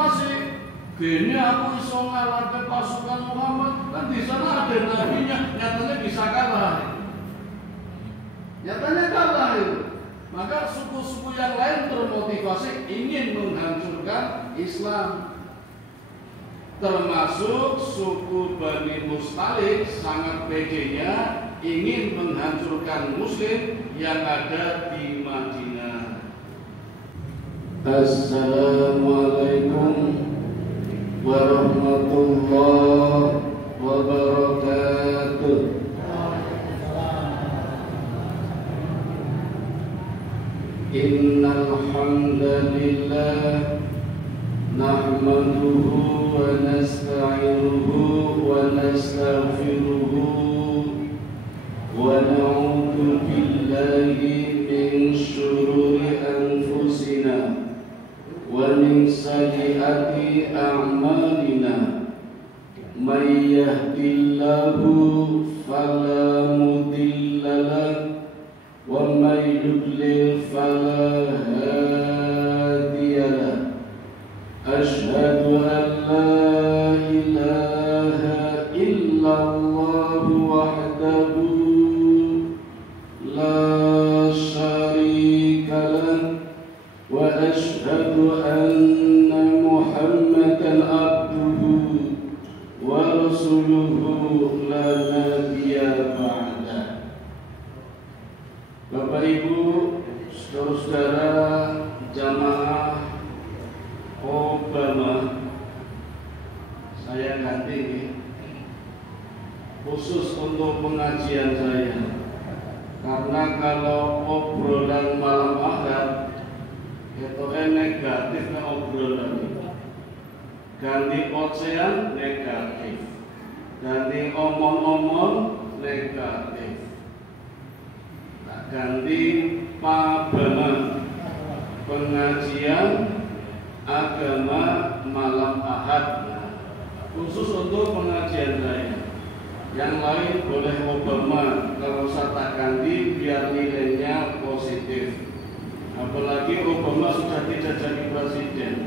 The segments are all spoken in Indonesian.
motivasi. Gini aku iso ngalahkan pasukan Muhammad, kan di sana ada nabinya, nyatanya bisa kalah. Nyatanya kalah itu. Maka suku-suku yang lain termotivasi ingin menghancurkan Islam. Termasuk suku Bani Mustalik sangat pedenya ingin menghancurkan Muslim yang ada di Madinah. Assalamualaikum warahmatullahi wabarakatuh. Innal hamdalillah nahmaduhu wa nasta'inuhu wa nastaghfiruhu wa na'udzu billahi min syururi anfusina wa min sayyiati a'malina. May yahdihillahu fala mudilla lahu wa may yudlil fala hadiya lahu. Asyhadu an la ilaha illallah wahdahu la syarika lahu wa asyhadu anna Muhammadan abduhu wa rasuluhu la nabiyya ba'da. Bapak Ibu, saudara-saudara jamaah Obama, saya ganti khusus untuk pengajian saya, karena kalau obrolan malam Ahad itu negatif na obrolan, ganti ocean negatif, ganti omong-omong negatif, ganti Pabama, pengajian agama malam Ahad, khusus untuk pengajian saya. Yang lain boleh Obama, kalau saya tak ganti biar nilainya positif. Apalagi Obama sudah tidak jadi presiden.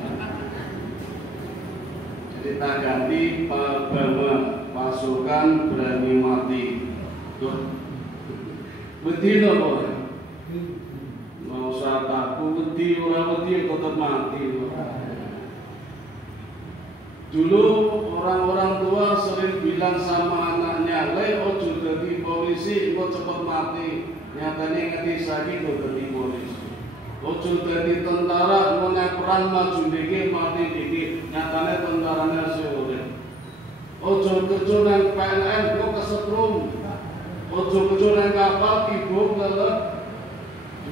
Jadi tak ganti Obama, pasukan berani mati. Tuh, betina boleh. Mau usah takut, wedi orang wedi tetap mati. Dulu orang-orang tua sering bilang sama anaknya, "Le ojo dadi polisi, engko cepet mati." Nyatane ngerti saiki kok dadi polisi. Ojo dadi tentara, engko nek perang maju dikit mati dikit. Nyatane tentarane sing urip. Ojo kerja nang PLN kok kesetrum. Ojo kerja nang kapal ibu ngelek.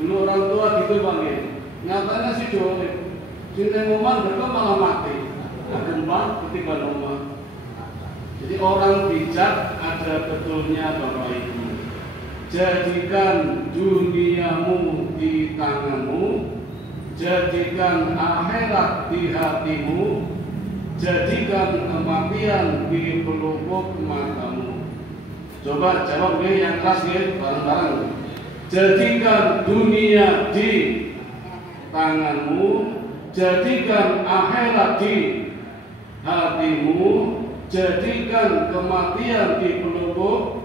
Dulu orang tua gitu Bang ya. Nyatanya si urip. Sing nang omah mereka malah mati. Gempa ketika rumah. Jadi orang bijak ada betulnya Bapak Ibu. Jadikan duniamu di tanganmu, jadikan akhirat di hatimu, jadikan kematian di pelupuk matamu. Coba jawab nih yang keras nih bareng-bareng. Jadikan dunia di tanganmu, jadikan akhirat di hatimu, jadikan kematian di pelupuk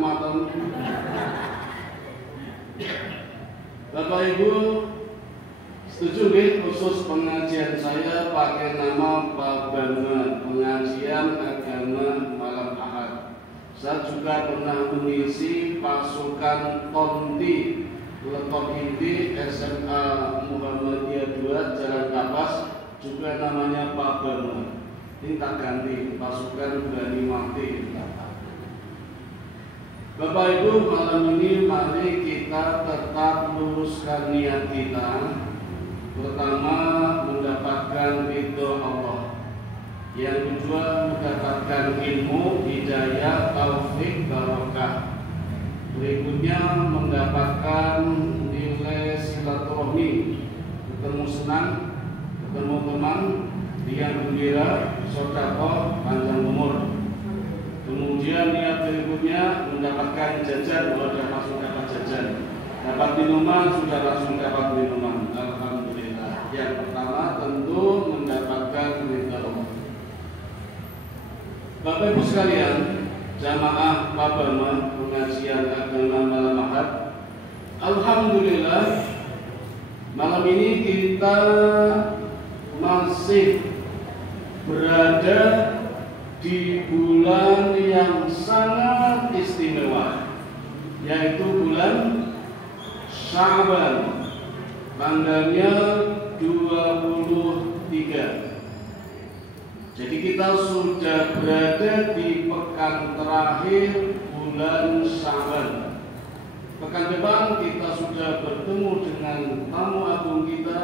matamu. Bapak Ibu, setuju nih khusus pengajian saya pakai nama Pabama, pengajian agama malam Ahad. Saya juga pernah mengisi pasukan Konti Lekok Inti SMA Muhammadiyah 2 Jalan Kapas, juga namanya Pabama. Ini tak ganti, pasukan berani mati. Bapak Ibu, malam ini mari kita tetap luruskan niat kita. Pertama, mendapatkan ridho Allah. Yang kedua, mendapatkan ilmu, hidayah, taufik, barokah. Berikutnya, mendapatkan nilai silaturahmi, ketemu senang, ketemu teman, riang gembira, sedekah, panjang umur. Kemudian niat berikutnya mendapatkan jajan, sudah langsung dapat jajan. Dapat minuman, sudah langsung dapat minuman. Alhamdulillah. Yang pertama tentu Bapak Ibu sekalian, jamaah Pabama pengajian agama malam Ahad, alhamdulillah malam ini kita masih berada di bulan yang sangat istimewa, yaitu bulan Sya'ban, tanggalnya 23. Jadi kita sudah berada di pekan terakhir bulan Sya'ban. Pekan depan kita sudah bertemu dengan tamu agung kita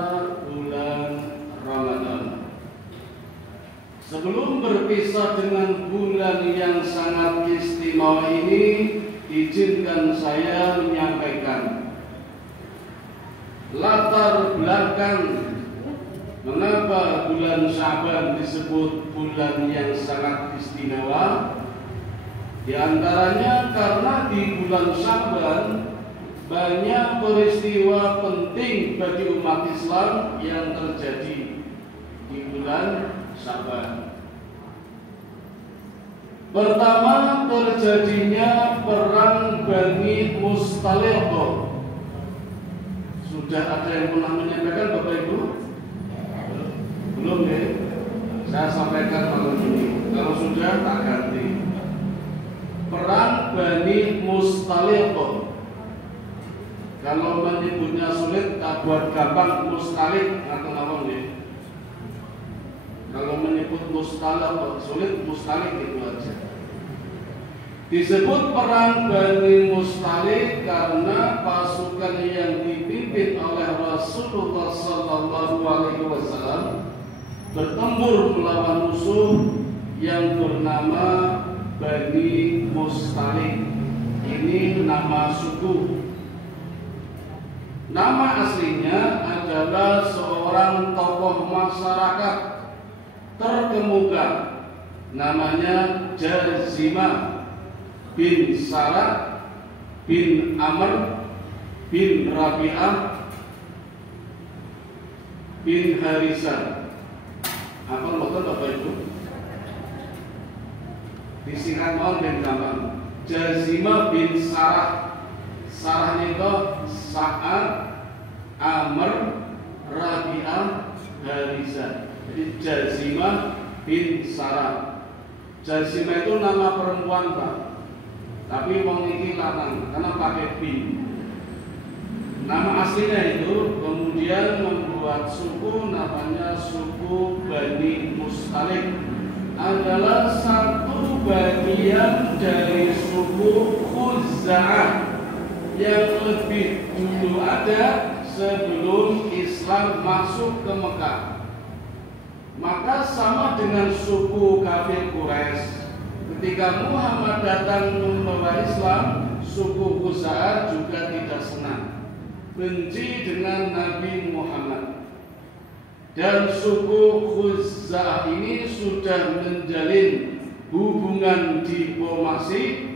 bulan Ramadan. Sebelum berpisah dengan bulan yang sangat istimewa ini, izinkan saya menyampaikan latar belakang mengapa bulan Sya'ban disebut bulan yang sangat istimewa. Di antaranya karena di bulan Sya'ban banyak peristiwa penting bagi umat Islam yang terjadi di bulan Sya'ban. Pertama, terjadinya perang Bani Mustaliq. Sudah ada yang pernah menyampaikan Bapak Ibu? Belum ya? Saya sampaikan malam ini. Kalau sudah tak ganti. Perang Bani Mustaliq. Kalau menyebutnya sulit, tak buat gampang Mustaliq atau apa nih? Kalau menyebut Mustaliq sulit, Mustaliq itu aja. Disebut perang Bani Mustaliq karena pasukan yang dipimpin oleh Rasulullah SAW bertempur melawan musuh yang bernama Bani Mustaliq. Ini nama suku. Nama aslinya adalah seorang tokoh masyarakat terkemuka, namanya Jazimah bin Salah bin Amr bin Rabi'ah bin Harisah. Apa betul Bapak Ibu? Disingkat mohon dan gampang. Jazimah bin Salah. Salah itu Sa'ad, Amr, Rabi'ah, Harisah. Jadi Jazimah bin Salah. Jazimah itu nama perempuan Pak, tapi wong iki lanang karena pakai bin. Nama aslinya itu kemudian membuat suku namanya suku Bani Mustaliq, adalah satu bagian dari suku Khuza'ah yang lebih dulu ada sebelum Islam masuk ke Mekah. Maka sama dengan suku kafir Quraisy. Ketika Muhammad datang membawa Islam, suku Khuza'ah juga tidak senang, benci dengan Nabi Muhammad. Dan suku Khuza'ah ini sudah menjalin hubungan diplomasi,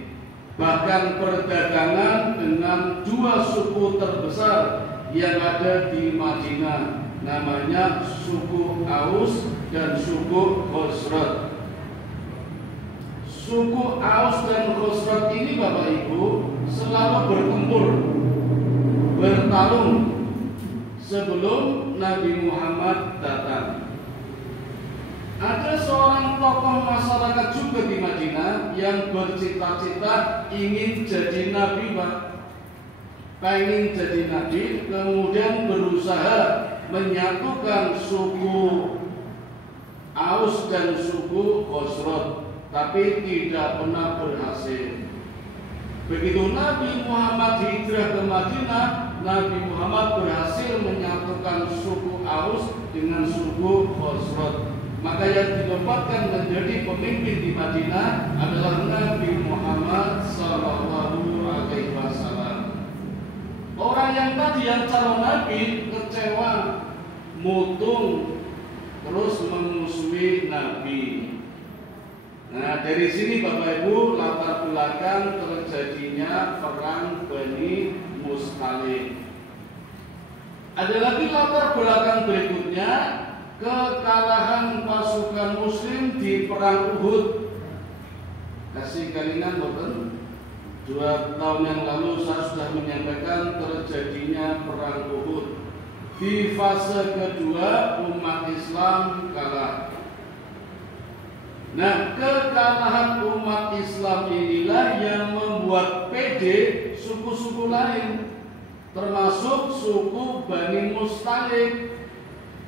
bahkan perdagangan dengan dua suku terbesar yang ada di Madinah, namanya suku Aus dan suku Khosrot. Suku Aus dan Khosrot ini Bapak Ibu selalu bertempur, bertarung sebelum Nabi Muhammad datang. Ada seorang tokoh masyarakat juga di Madinah yang bercita-cita ingin jadi nabi Pak. Pengen jadi nabi, kemudian berusaha menyatukan suku Aus dan suku Khosrot, tapi tidak pernah berhasil. Begitu Nabi Muhammad hijrah ke Madinah, Nabi Muhammad berhasil menyatukan suku Aus dengan suku Khosrot. Maka yang ditempatkan menjadi pemimpin di Madinah adalah Nabi Muhammad SAW. Orang yang tadi yang calon Nabi kecewa, mutung, terus memusuhi Nabi. Nah, dari sini Bapak Ibu latar belakang terjadinya perang Bani Mustaliq. Ada lagi latar belakang berikutnya, kekalahan pasukan Muslim di perang Uhud. kasih kalingan boten. 2 tahun yang lalu saya sudah menyampaikan terjadinya perang Uhud. Di fase kedua umat Islam kalah. Nah, kekalahan umat Islam inilah yang membuat pede suku-suku lain, termasuk suku Bani Mustalik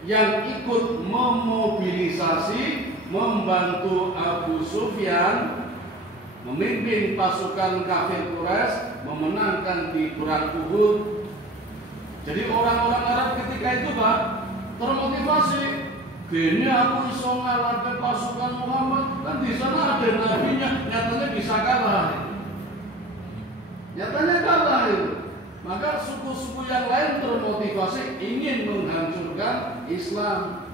yang ikut memobilisasi membantu Abu Sufyan memimpin pasukan kafir Quraisy memenangkan di perang Uhud. Jadi orang-orang Arab ketika itu Pak termotivasi, gini aku iso ngalahkan pasukan Muhammad, kan di sana ada nabinya, nyatanya bisa kalah. Nyatanya kalah itu. Maka suku-suku yang lain termotivasi ingin menghancurkan Islam.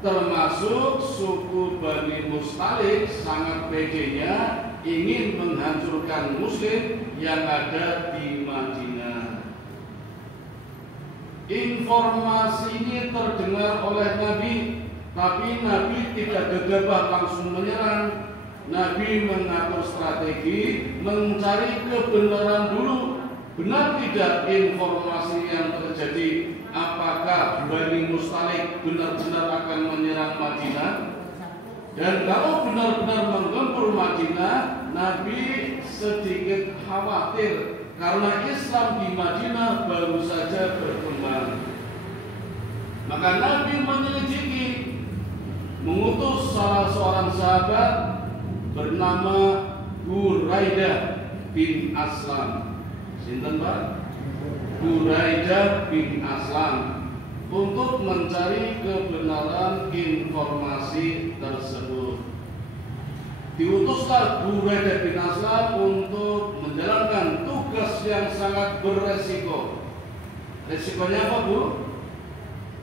Termasuk suku Bani Mustalik sangat pedenya ingin menghancurkan Muslim yang ada di Madinah. Informasi ini terdengar oleh Nabi, tapi Nabi tidak gegabah langsung menyerang. Nabi mengatur strategi, mencari kebenaran dulu. Benar tidak informasi yang terjadi? Apakah Bani Mustalik benar-benar akan menyerang Madinah? Dan kalau benar-benar menggempur Madinah, Nabi sedikit khawatir karena Islam di Madinah baru saja berkembang. Maka Nabi menyelidiki, mengutus salah seorang sahabat bernama Buraidah bin Aslam. Sinten Pak? Buraidah bin Aslam, untuk mencari kebenaran informasi tersebut. Diutuslah Buraidah bin Aslam untuk menjalankan tugas yang sangat beresiko. Resikonya apa, Bu?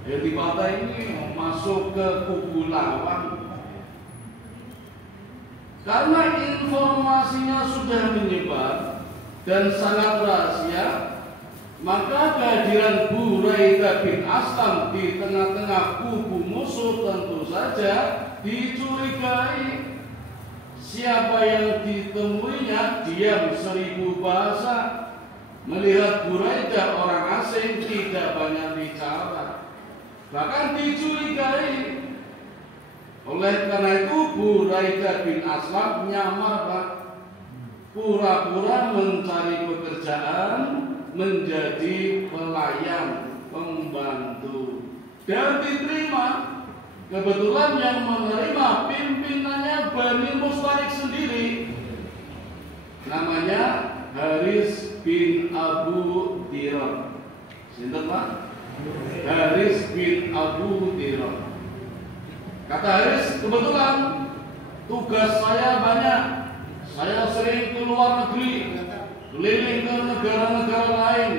Ya, di pantai ini masuk ke kubu lawan. Karena informasinya sudah menyebar dan sangat rahasia, maka kehadiran Buraidah bin Aslam di tengah-tengah kubu musuh tentu saja dicurigai. Siapa yang ditemuinya diam 1000 bahasa. Melihat Buraidah orang asing tidak banyak bicara, bahkan dicurigai. Oleh karena itu Buraidah bin Aslam nyamar Pak, pura-pura mencari pekerjaan menjadi pelayan, pembantu, dan diterima. Kebetulan yang menerima pimpinannya Bani Mustalik sendiri, namanya Haris bin Abu Dirar. Sinten Pak? Haris bin Abu Dirar. Kata Haris, kebetulan tugas saya banyak. Saya sering ke luar negeri, keliling ke negara-negara lain,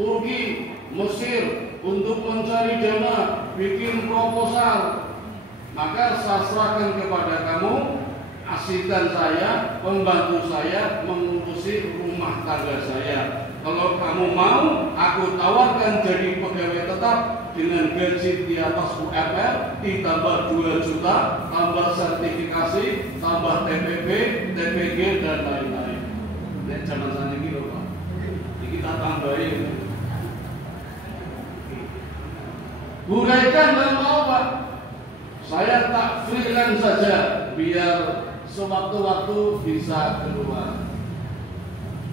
Turki, Mesir, untuk mencari dana, bikin proposal. Maka saya serahkan kepada kamu, asisten saya, pembantu saya, mengurusi rumah tangga saya. Kalau kamu mau, aku tawarkan jadi pegawai tetap dengan gaji di atas UMR, ditambah 2 juta, tambah sertifikasi, tambah TPP, TPG, dan lain-lain. Dan jangan sana gitu Pak, kita tambahin. Buraidah nggak mau Pak, saya tak freelance saja biar sewaktu-waktu bisa keluar.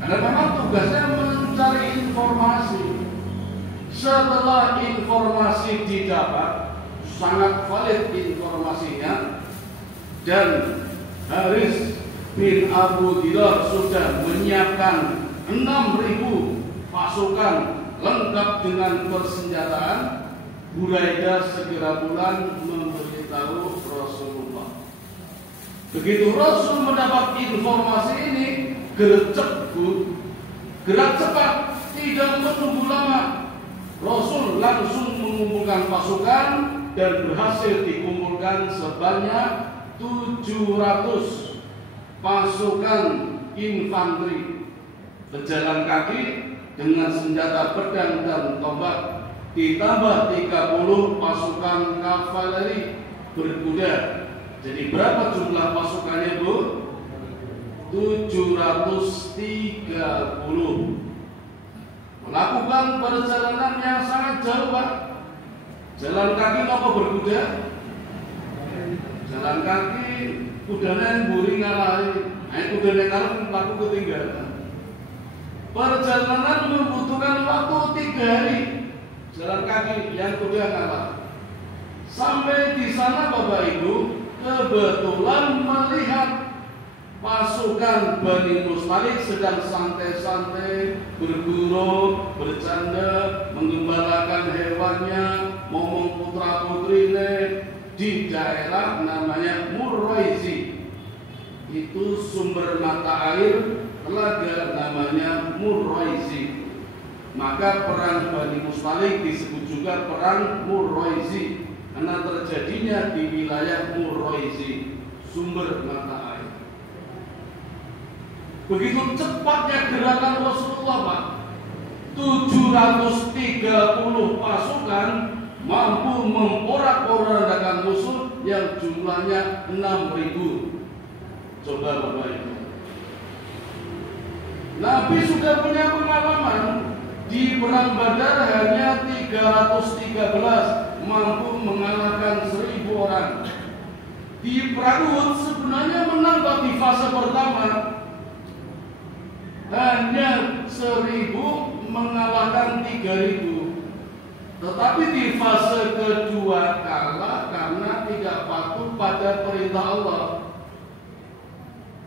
Karena memang tugasnya mencari informasi. Setelah informasi didapat, sangat valid informasinya, dan Haris bin Abu Dirar sudah menyiapkan 6.000 pasukan lengkap dengan persenjataan. Buraidah segera pulang memberitahu Rasulullah. Begitu Rasul mendapat informasi ini, gerak cepat, tidak menunggu lama. Rasul langsung mengumpulkan pasukan dan berhasil dikumpulkan sebanyak 700 pasukan infanteri berjalan kaki dengan senjata pedang dan tombak, ditambah 30 pasukan kavaleri berkuda. Jadi berapa jumlah pasukannya Bu? 730. Melakukan perjalanan yang sangat jauh, Pak. Jalan kaki apa berkuda? Jalan kaki, kudanya yang buri ngalahin. Kudanya kalau laku ketinggalan. Perjalanan membutuhkan waktu 3 hari. Jalan kaki yang kuda kalah. Sampai di sana Bapak Ibu kebetulan melihat pasukan Bani Mustalik sedang santai-santai berburu, bercanda, menggembalakan hewannya, ngomong putra putrinya di daerah namanya Murraizi. Itu sumber mata air telaga namanya Murraizi. Maka perang Bani Mustalik disebut juga perang Murraizi karena terjadinya di wilayah Murraizi, sumber mata air. Begitu cepatnya gerakan Rasulullah, Pak. 730 pasukan mampu memporak-porandakan musuh yang jumlahnya 6.000. Coba Bapak Ibu. Nabi sudah punya pengalaman. Di perang Badar hanya 313 mampu mengalahkan 1.000 orang. Di perang Uhud sebenarnya menang di fase pertama. Hanya 1.000 mengalahkan 3.000. Tetapi di fase kedua kalah karena tidak patuh pada perintah Allah.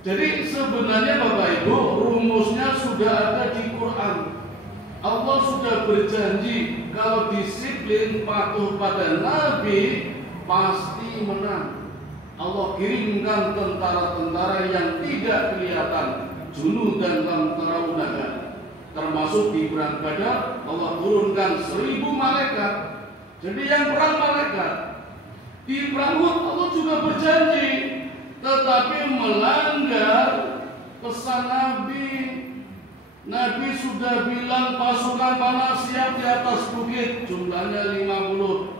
Jadi sebenarnya Bapak Ibu rumusnya sudah ada di Quran. Allah sudah berjanji kalau disiplin patuh pada Nabi pasti menang. Allah kirimkan tentara-tentara yang tidak kelihatan, junud dan lam tarawunaha. Termasuk di perang Badar Allah turunkan 1.000 malaikat. Jadi yang perang malaikat. Di perang Uhud Allah juga berjanji, tetapi melanggar pesan Nabi. Nabi sudah bilang pasukan panah siap di atas bukit, jumlahnya 50,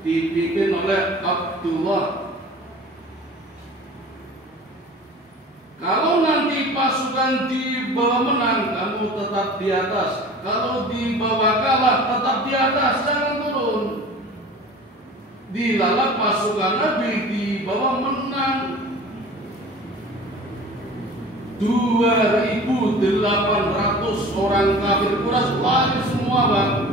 dipimpin oleh Abdullah. Kalau nanti pasukan di bawah menang, kamu tetap di atas. Kalau di bawah kalah, tetap di atas, jangan turun. Dilalak pasukan Nabi di bawah menang. 2.800 orang kafir Quraisy lari semua, Bang.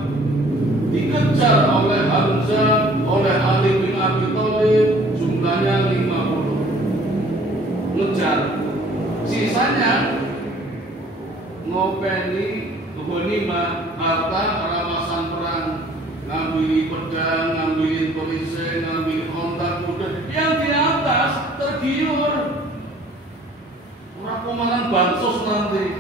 Dikejar oleh Hamzah, oleh Ali bin Abi Thalib, jumlahnya 50. Ngejar. Sisanya ngopeni ghanimah, harta rampasan perang, ngambil pedang, ngambilin perisai, ngambil onta kuda. Yang di atas tergiur. Komandan bansos nanti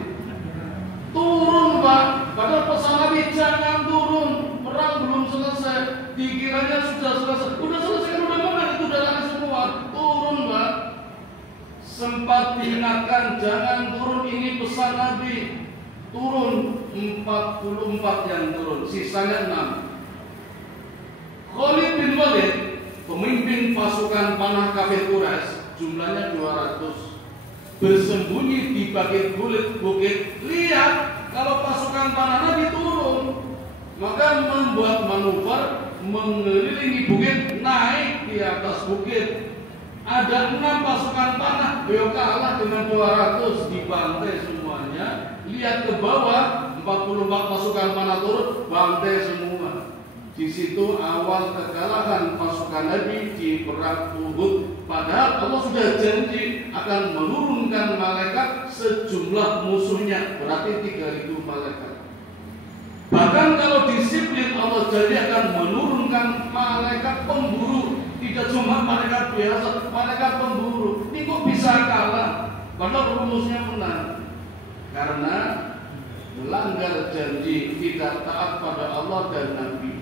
turun, Pak. Padahal pesan Nabi jangan turun, perang belum selesai. Dikiranya sudah selesai, udah selesai kan, udah menang, itu udah lari semua. Turun, Pak. Sempat diingatkan jangan turun, ini pesan Nabi. Turun 44 yang turun, sisanya 6. Khalid bin Walid, pemimpin pasukan panah kafir Quraisy, jumlahnya 200. Bersembunyi di bukit, lihat kalau pasukan panah Nabi turun, maka membuat manuver mengelilingi bukit, naik di atas bukit. Ada 6 pasukan panah, beliau kalah dengan 200, dibantai semuanya. Lihat ke bawah, 44 pasukan panah turun, bantai semua. Di situ awal kekalahan pasukan Nabi di perang Uhud. Padahal Allah sudah janji akan menurunkan malaikat sejumlah musuhnya, berarti 3.000 malaikat. Bahkan kalau disiplin Allah janji akan menurunkan malaikat pemburu, tidak cuma malaikat biasa, malaikat pemburu. Ini kok bisa kalah? Padahal rumusnya menang. Karena melanggar janji, tidak taat pada Allah dan Nabi.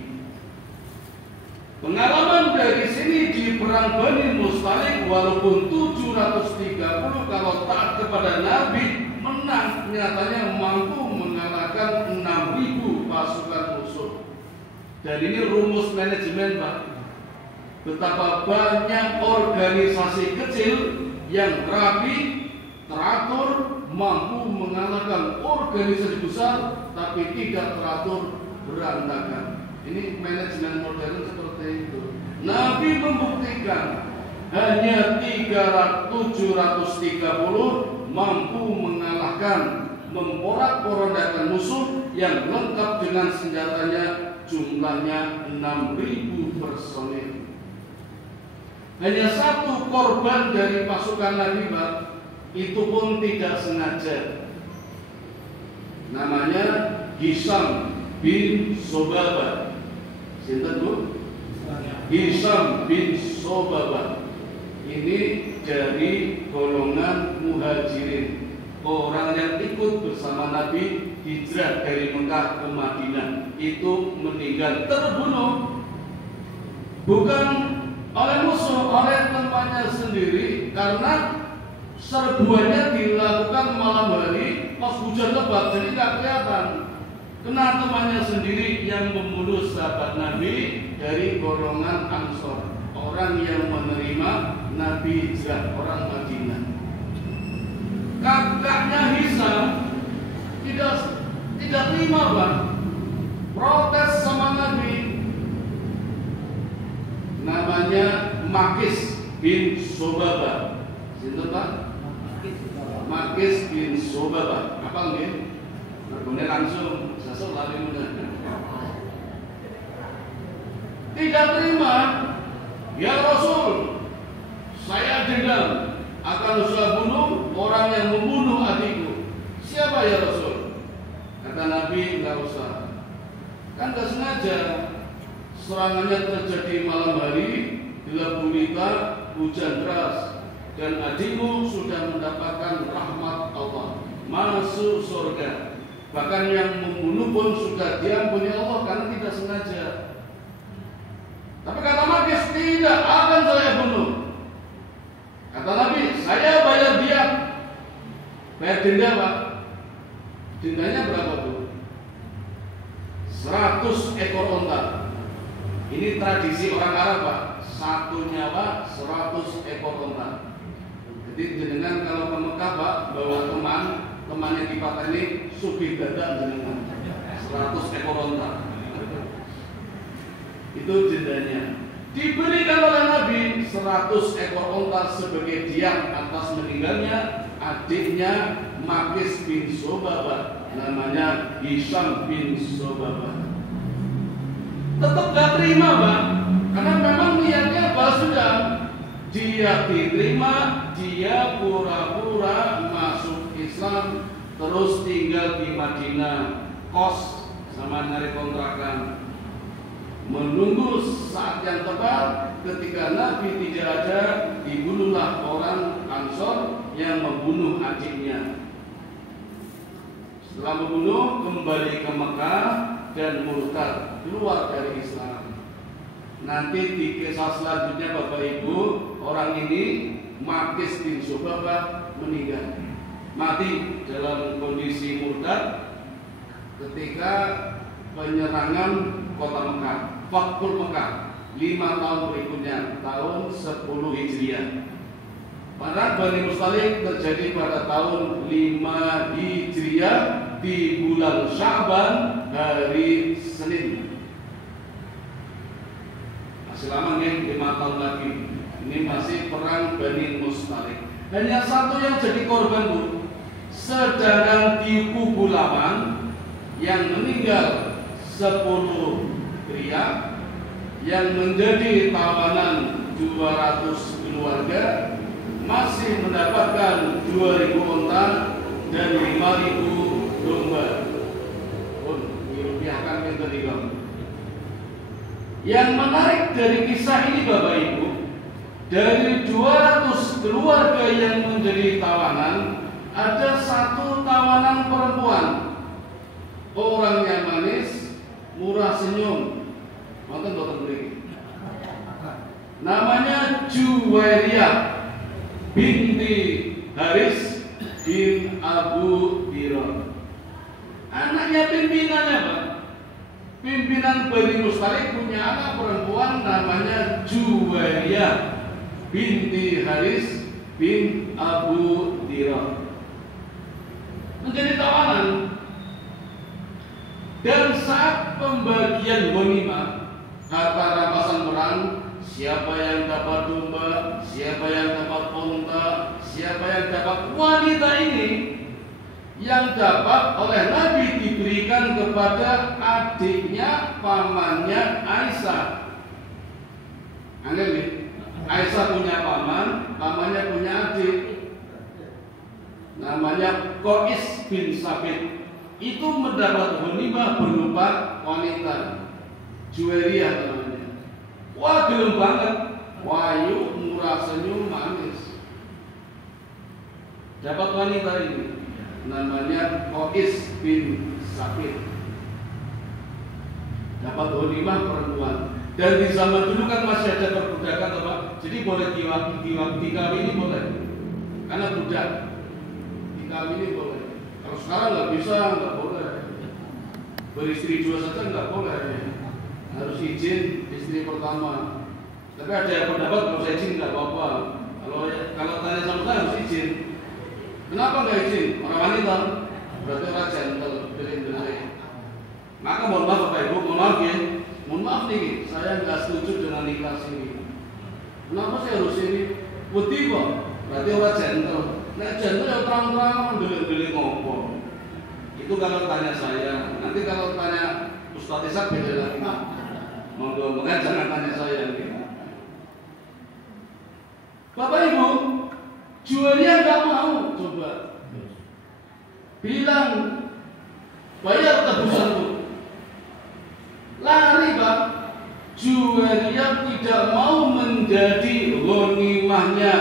Pengalaman dari sini di perang Bani Mustalik, walaupun 730 kalau taat kepada Nabi menang, nyatanya mampu mengalahkan 6.000 pasukan musuh. Dan ini rumus manajemen, Pak. Betapa banyak organisasi kecil yang rapi teratur, mampu mengalahkan organisasi besar, tapi tidak teratur, berantakan. Ini manajemen modern seperti itu. Nabi membuktikan hanya 730 mampu mengalahkan, memporak-porandakan musuh yang lengkap dengan senjatanya, jumlahnya 6.000 personil. Hanya satu korban dari pasukan Nabi, Pak, itu pun tidak sengaja. Namanya Hisham bin Sobaba. Sinten, Bu? Hisham bin Sobaba. Ini dari golongan muhajirin, orang yang ikut bersama Nabi hijrah dari Mekah ke Madinah. Itu meninggal terbunuh, bukan oleh musuh, oleh temannya sendiri, karena serbuannya dilakukan malam hari pas hujan lebat, jadi tidak kelihatan. Kena temannya sendiri yang membunuh sahabat Nabi dari golongan Ansor, orang yang menerima Nabi hijrah, orang Madinah. Kakaknya Hisham tidak terima, Pak, protes sama Nabi. Namanya Makis bin Sobaba. Sinten, Pak? Makis bin Sobaba. Apa nggih? Kemudian langsung sesuk lari mudah. Tidak terima. Ya Rasul, saya dendam, akan saya bunuh orang yang membunuh adikku. Siapa ya Rasul? Kata Nabi, enggak usah. Kan enggak sengaja. Serangannya terjadi malam hari, gelap gulita, hujan deras, dan adikmu sudah mendapatkan rahmat Allah, masuk surga. Bahkan yang membunuh pun sudah diampuni Allah karena tidak sengaja. Tapi kata Makis, tidak akan saya bunuh. Kata Nabi, saya bayar dia. Bayar denda, Pak. Dendanya berapa, Bu? 100 ekor onta. Ini tradisi orang Arab, Pak. Satu nyawa 100 ekor onta. Jadi jenengan kalau ke Mekah, Pak, bawa temannya kita ini sugih dadak jenengan 100 ekor onta. Itu dendanya. Diberikan oleh Nabi 100 ekor onta sebagai diam atas meninggalnya adiknya Makis bin Sobaba, namanya Hisham bin Sobaba. Tetap gak terima, Pak, karena memang niatnya balas dendam. Dia diterima, dia pura-pura masuk Islam, terus tinggal di Madinah, kos sama nyari kontrakan, menunggu saat yang tepat. Ketika Nabi tidak ada, dibunuhlah orang Ansor yang membunuh adiknya. Setelah membunuh, kembali ke Mekah dan murtad, keluar dari Islam. Nanti di kisah selanjutnya, Bapak Ibu, orang ini Makis bin Sobaba meninggal, mati dalam kondisi murtad ketika penyerangan kota Mekah, Fathul Mekah, 5 tahun berikutnya, tahun 10 Hijriah. Pada Bani Mustalik terjadi pada tahun 5 Hijriah di bulan Sya'ban, hari Senin. Masih lama nih, 5 tahun lagi. Ini masih perang Bani Mustalik. Hanya satu yang jadi korban, Bu. Sedangkan di kubu lawan yang meninggal 10 pria, yang menjadi tawanan 200 keluarga, masih mendapatkan 2.000 onta dan 5.000 domba. Dirupiahkan ke tiga. Yang menarik dari kisah ini, Bapak Ibu, dari 200 keluarga yang menjadi tawanan, ada satu tawanan perempuan, orangnya manis, murah senyum. Nonton dokter beri. Namanya Juwairiyah binti Haris bin Abu Diron. Anaknya pimpinannya, Pak. Pimpinan Bani Mustalik punya anak perempuan namanya Juwairiyah binti Haris bin Abu Dirah menjadi tawanan. Dan saat pembagian ghanimah, harta rampasan perang, siapa yang dapat domba, siapa yang dapat unta, siapa yang dapat wanita ini, yang dapat oleh Nabi diberikan kepada adiknya, pamannya Aisyah. Anggap nih, Aisyah punya paman, pamannya punya adik, namanya Qais bin Sabit. Itu mendapat ghanimah berupa wanita, Juwairiyah namanya. Wah, gelem banget, wayu, murah senyum, manis. Dapat wanita ini, namanya Qais bin Sabit. Dapat ghanimah perempuan. Dan di zaman dulu kan masih ada perbudakan, Pak. Jadi boleh dikawini boleh, karena budak dikawini boleh. Kalau sekarang nggak bisa, nggak boleh. Beristri dua saja nggak boleh. Harus izin istri pertama. Tapi ada yang pendapat kalau saya izin nggak apa-apa. Kalau tanya sama saya harus izin. Kenapa nggak izin? Orang wanita berarti orang gentle, pilih-pilih. Maka mohon maaf Bapak Ibu, mohon maaf ya. Mohon maaf nih, saya nggak setuju dengan nikah sini. Kenapa saya harus ini? Putih kok, berarti orang gentle. Nah gentle yang terang-terang beli ngopo. Itu kalau tanya saya. Nanti kalau tanya Ustadz Ishak beda lagi. Monggo jangan tanya saya. Bapak Ibu, Juwairiyah nggak mau. Coba bilang bayar tebusanku. Lari Pak. Juwairiyah tidak mau menjadi ghanimahnya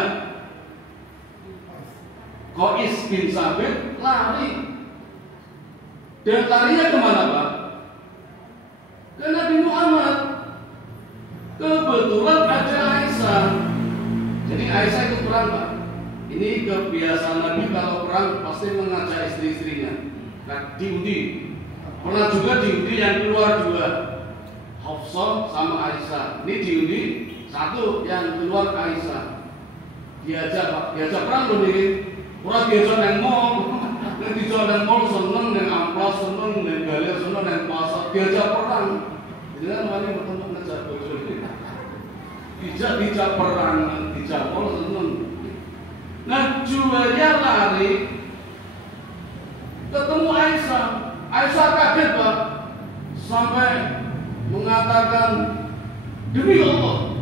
Qais bin Sabit, lari. Dan larinya kemana Pak? Ke Nabi Muhammad. Kebetulan ada Aisyah. Jadi Aisyah ikut perang Pak. Ini kebiasaan Nabi kalau perang pasti mengajak istri-istrinya. Nah, diundi. Pernah juga diundi yang keluar dua, Hafsah sama Aisyah. Ini diundi satu, yang keluar Aisyah. Diajak Pak, diajak perang loh ini. Orang diajak yang mall, yang diajak yang mall seneng, yang amplas seneng, yang galer seneng, yang pasar diajak perang. Jadi kan wali bertemu ngejak bojo. Dijak perang, dijak mall seneng. Nah Juwairiyah lari, ketemu Aisyah. Aisyah kaget Pak, sampai mengatakan, demi Allah,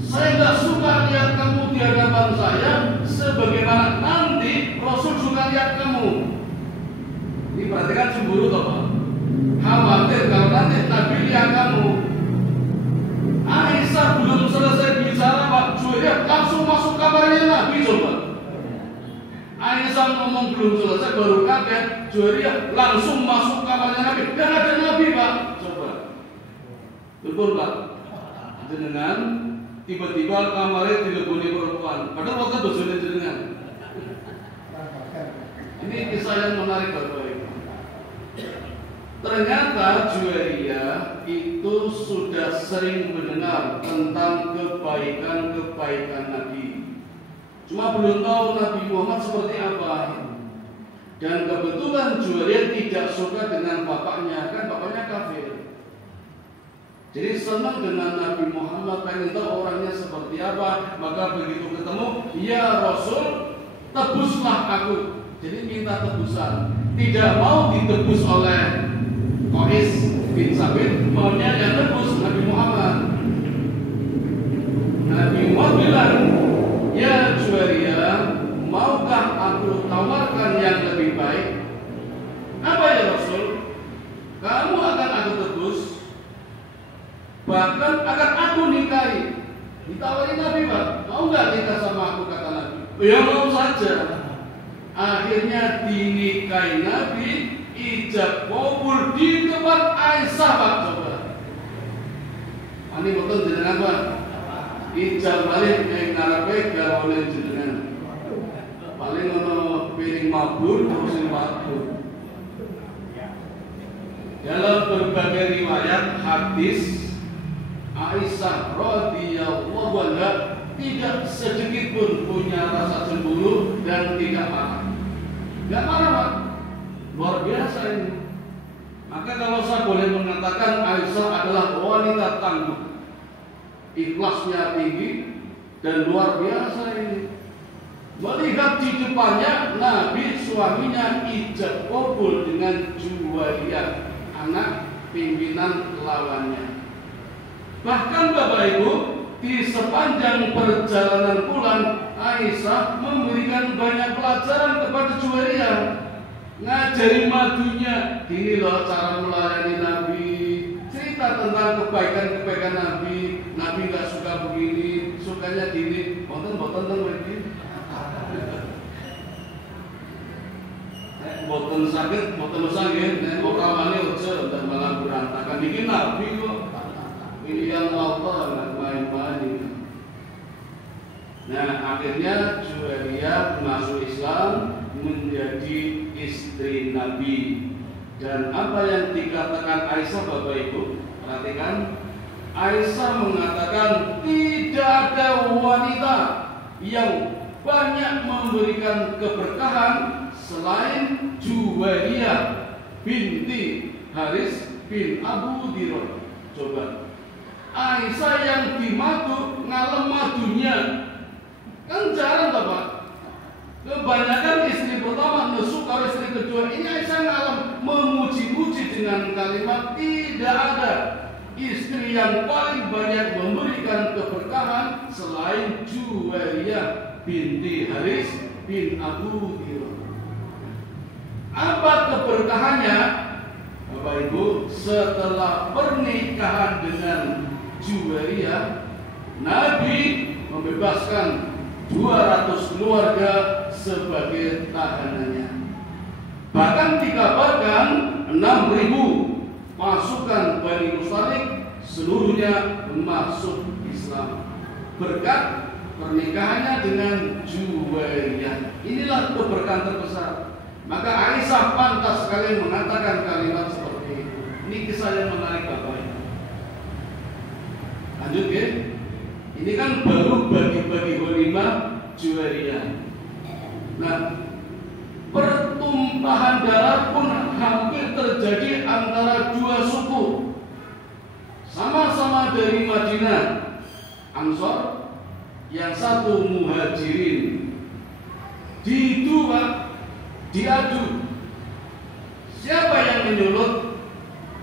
saya nggak suka lihat kamu di hadapan saya, sebagaimana nanti Rasul suka lihat kamu. Ini berarti kan cemburu toh Pak. Khawatir kalau nanti Nabi lihat kamu. Aisyah belum selesai bicara Pak, Juwairiyah langsung masuk kamarnya Nabi coba. Aisyah ngomong belum selesai baru kaget, Juwairiyah langsung masuk kamarnya Nabi. Dan ada Nabi Pak. Coba. Betul Pak. Jenengan tiba-tiba kamarnya dileboni perempuan. Padahal waktu bojone jenengan. Ini kisah yang menarik Bapak Ibu. Ternyata Juwairiyah itu sudah sering mendengar tentang kebaikan-kebaikan Nabi. Cuma belum tahu Nabi Muhammad seperti apa. Dan kebetulan Juwairiyah tidak suka dengan bapaknya, kan bapaknya kafir. Jadi senang dengan Nabi Muhammad, pengen tahu orangnya seperti apa. Maka begitu ketemu, ya Rasul, tebuslah aku. Jadi minta tebusan. Tidak mau ditebus oleh Qais bin Sabit, maunya yang tebus Nabi Muhammad. Nabi Muhammad bilang, ya Juwairiyah, maukah aku tawarkan yang lebih baik? Apa ya Rasul? Kamu akan aku tebus, bahkan akan aku nikahi. Ditawari Nabi Pak, mau nggak nikah sama aku, kata Nabi. Ya mau saja. Akhirnya dinikahi Nabi, ijab kabul di tempat Aisyah Pak. Coba. Ini betul jenengan Pak. Ijab balik yang ngarepe gawane jenengan. Paling ono piring mabur terusin mabur. Dalam berbagai riwayat hadis, Aisyah radhiyallahu anha tidak sedikit pun punya rasa cemburu dan tidak marah. Nggak marah, Pak. Luar biasa ini. Maka kalau saya boleh mengatakan, Aisyah adalah wanita tangguh, ikhlasnya tinggi dan luar biasa ini. Melihat di depannya Nabi suaminya ijab kabul dengan Juwairiyah, anak pimpinan lawannya. Bahkan Bapak Ibu, di sepanjang perjalanan pulang, Aisyah memberikan banyak pelajaran kepada Juwairiyah, ngajari madunya, gini loh cara melayani Nabi, cerita tentang kebaikan-kebaikan Nabi. Nabi nggak suka begini, sukanya gini, boten lagi. Boten sakit, nek ora wani aja ndak malah berantakan. Iki Nabi kok pilihan Allah nggak main-main. Nah, akhirnya Juwairiyah masuk Islam, menjadi istri Nabi. Dan apa yang dikatakan Aisyah, Bapak Ibu, perhatikan, Aisyah mengatakan tidak ada wanita yang banyak memberikan keberkahan selain Juwairiyah binti Haris bin Abu Dirah. Coba, Aisyah yang dimadu ngalem madunya, kan jarang Bapak. Kebanyakan istri pertama nusuk, kalau istri kedua ini Aisyah ngalem memuji-muji dengan kalimat tidak ada istri yang paling banyak memberikan keberkahan selain Juwairiyah binti Haris bin Abu Dirah. Apa keberkahannya? Bapak Ibu, setelah pernikahan dengan Juwairiyah, Nabi membebaskan 200 keluarga sebagai tahanannya. Bahkan dikabarkan 6.000 pasukan Bani Mustalik seluruhnya masuk Islam berkat pernikahannya dengan Juwairiyah. Inilah keberkahan terbesar. Maka Aisyah pantas sekali mengatakan kalimat seperti itu. Ini kisah yang menarik Bapak Ibu. Lanjut ya. Ini kan baru bagi-bagi ghanimah Juwairiyah. Nah, pertumpahan darah pun hampir terjadi antara dua suku. Sama-sama dari Madinah, Ansor, yang satu Muhajirin. Diadu. Siapa yang menyulut?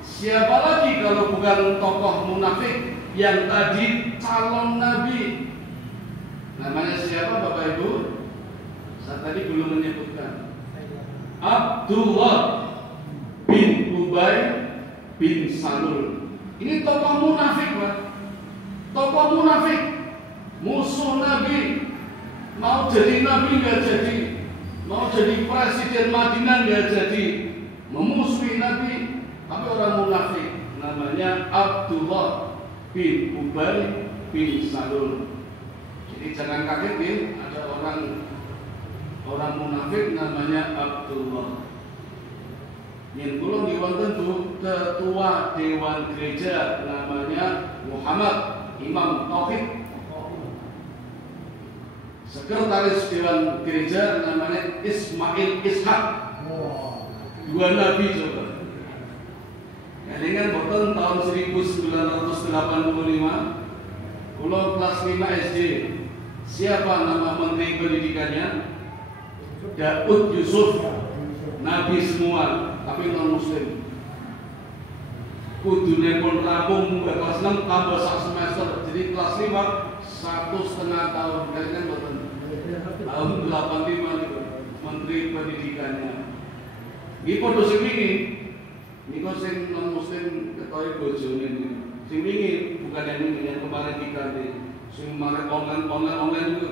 Siapa lagi kalau bukan tokoh munafik yang tadi calon Nabi? Namanya siapa Bapak Ibu? Saya tadi belum menyebutkan. Abdullah bin Ubay bin Salul. Ini tokoh munafik, Pak. Tokoh munafik, musuh Nabi. Mau jadi Nabi nggak jadi, mau jadi presiden Madinah nggak jadi, memusuhi Nabi, tapi orang munafik. Namanya Abdullah bin Ubay bin Salul. Jadi jangan kaget ya, ada orang munafik namanya Abdullah. Yang kula wonten ketua dewan gereja namanya Muhammad Imam Tauhid. Sekretaris dewan gereja namanya Ismail Ishak. Dua nabi coba. Ini kan boten tahun 1985. Pulau kelas 5 SD. Siapa nama menteri pendidikannya? Daud Yusuf. Nabi semua, tapi non muslim. Kudune pun rampung kelas 6 tambah 1 semester. Jadi kelas 5 1,5 tahun. Kalian boten. Tahun 85 itu menteri pendidikannya. Ini foto sing wingi. Niku sing non muslim ketoke bojone niku. Sing wingi bukan yang ini, yang kemarin diganti. Sing kemarin online itu.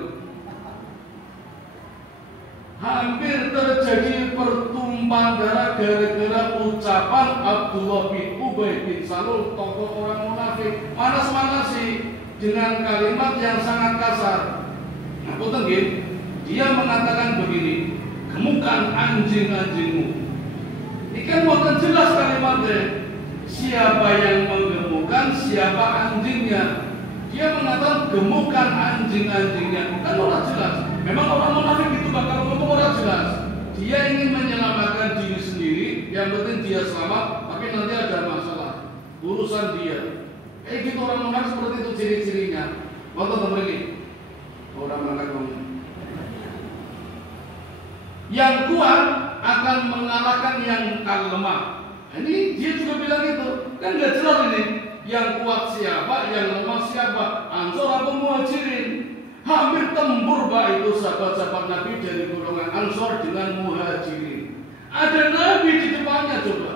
Hampir terjadi pertumpahan darah gara-gara ucapan Abdullah bin Ubay bin Salul, tokoh orang munafik. Manas-manasi dengan kalimat yang sangat kasar. Nah, punten nggih, dia mengatakan begini, gemukan anjing-anjingmu. Ini kan bukan jelas kalimatnya. Siapa yang menggemukkan, siapa anjingnya. Dia mengatakan gemukan anjing-anjingnya. Kan orang jelas. Memang orang munafik itu bakal ngomong orang jelas. Dia ingin menyelamatkan diri sendiri, yang penting dia selamat, tapi nanti ada masalah. Urusan dia. Gitu orang munafik seperti itu ciri-cirinya. Waktu teman ini, orang munafik yang kuat akan mengalahkan yang lemah. Ini dia juga bilang itu. Kan nggak jelas ini. Yang kuat siapa, yang lemah siapa? Ansor apa Muhajirin? Hampir tembur Pak itu sahabat-sahabat Nabi dari golongan Ansor dengan Muhajirin. Ada Nabi di depannya coba.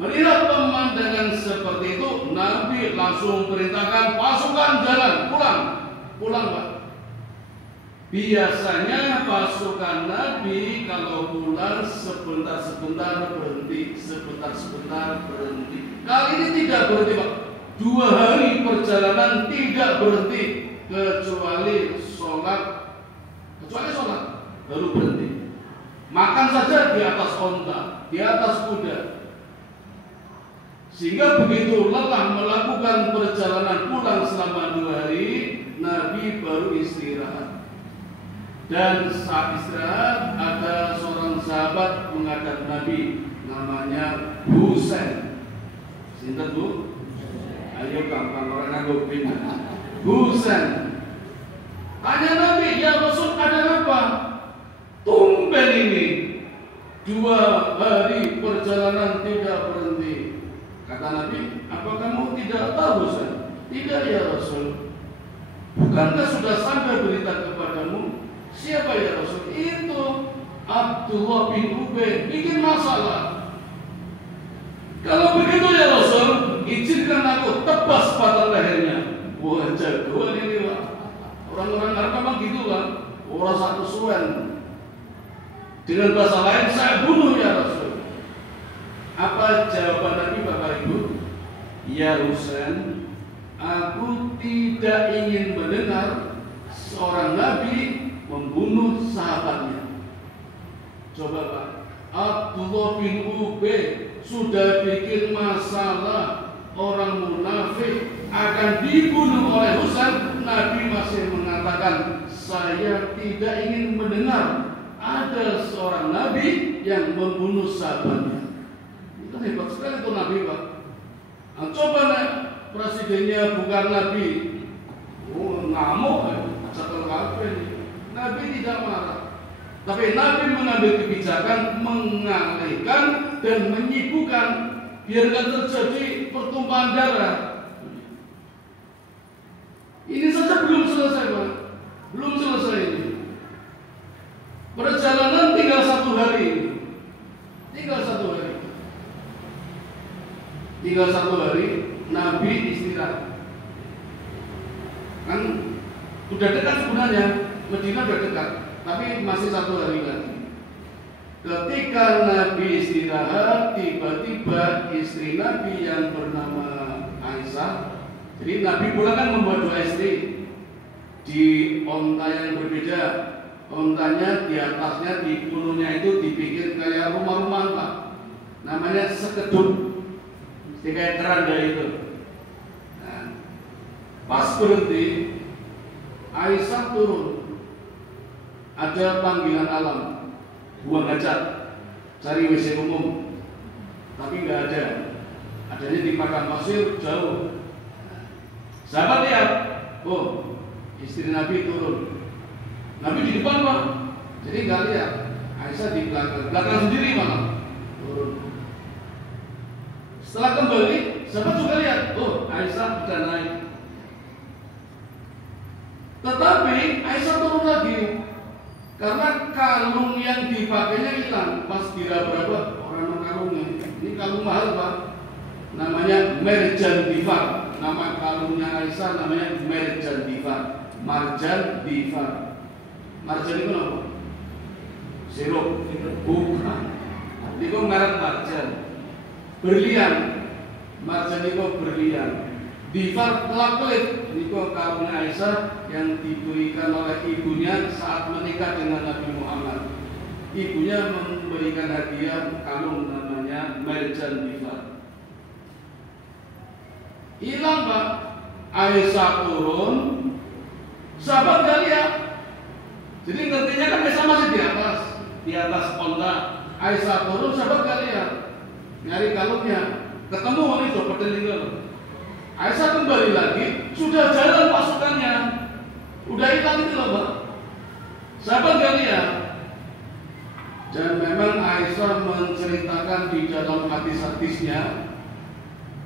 Melihat pemandangan seperti itu, Nabi langsung perintahkan pasukan jalan, pulang Pak. Biasanya pasukan Nabi kalau pulang sebentar-sebentar berhenti, sebentar-sebentar berhenti. Kali ini tidak berhenti Pak. 2 hari perjalanan tidak berhenti kecuali sholat baru berhenti. Makan saja di atas onta, di atas kuda. Sehingga begitu lelah melakukan perjalanan pulang selama 2 hari, Nabi baru istirahat. Dan saat istirahat ada seorang sahabat menghadap Nabi, namanya Husain. Sinten Bu? Ayo gampang orang nganggo pin. Husain. Tanya Nabi, ya Rasul ada apa? Tumben ini 2 hari perjalanan tidak berhenti. Kata Nabi, apa kamu tidak tahu Husain? Tidak ya Rasul. Bukankah sudah sampai berita kepadamu? Siapa ya Rasul? Itu Abdullah bin Ubay bikin masalah. Kalau begitu ya Rasul, izinkan aku tebas patah lehernya. Wah jagoan ini Pak. Orang-orang Arab memang gitu Pak. Orang satu suan. Dengan bahasa lain, saya bunuh ya Rasul. Apa jawaban Nabi Bapak Ibu? Ya Husain, aku tidak ingin mendengar seorang Nabi membunuh sahabatnya. Coba Pak, Abdullah bin Ubay sudah bikin masalah, orang munafik akan dibunuh oleh Husain. Nabi masih mengatakan, saya tidak ingin mendengar ada seorang Nabi yang membunuh sahabatnya. Itu hebat sekali itu Nabi Pak. Nah, coba nih presidennya bukan Nabi, ngamuk setelah kabeh. Nabi tidak marah, tapi Nabi mengambil kebijakan mengalihkan dan menyibukkan biarkan terjadi pertumpahan darah. Ini saja belum selesai Pak, belum selesai ini. Perjalanan tinggal 1 hari, tinggal satu hari Nabi istirahat. Kan udah dekat sebenarnya, Madinah udah dekat, tapi masih 1 hari lagi. Ketika Nabi istirahat, tiba-tiba istri Nabi yang bernama Aisyah. Jadi Nabi pulang kan membawa 2 istri di onta yang berbeda. Ontanya di atasnya, di bulunya itu dibikin kayak rumah-rumahan Pak. Namanya sekedut, kayak keranda itu. Nah, pas berhenti, Aisyah turun. Ada panggilan alam, buang hajat, cari WC umum, tapi nggak ada. Adanya di padang pasir jauh. Sahabat lihat, oh istri Nabi turun. Nabi di depan Pak, jadi nggak lihat. Aisyah di belakang sendiri malah turun. Setelah kembali, sahabat juga lihat, oh Aisyah sudah naik. Tetapi Aisyah turun lagi karena kalung yang dipakainya hilang. Pas diraba-raba orang kalungnya. Ini kalung mahal Pak, namanya Merjan Difar. Nama kalungnya Aisyah namanya Merjan Difar, Marjan Difar. Marjan itu apa? Sirup? Bukan. Ini kok merek marjan. Berlian. Marjan itu berlian. Difar kelap-kelip. Ini kok kalungnya Aisyah yang diberikan oleh ibunya saat menikah dengan Nabi Muhammad. Ibunya memberikan hadiah kalung namanya Merjan Difar. Hilang Pak. Aisyah turun, Sahabat nggak lihat. Jadi ngertinya kan Aisyah masih di atas onta. Aisyah turun, sahabat nggak lihat. Nyari kalungnya, ketemu itu pedelingan. Aisyah kembali lagi, sudah jalan pasukannya, udah hilang itu loh, Pak. Sahabat nggak lihat. Dan memang Aisyah menceritakan di dalam hadis-hadisnya,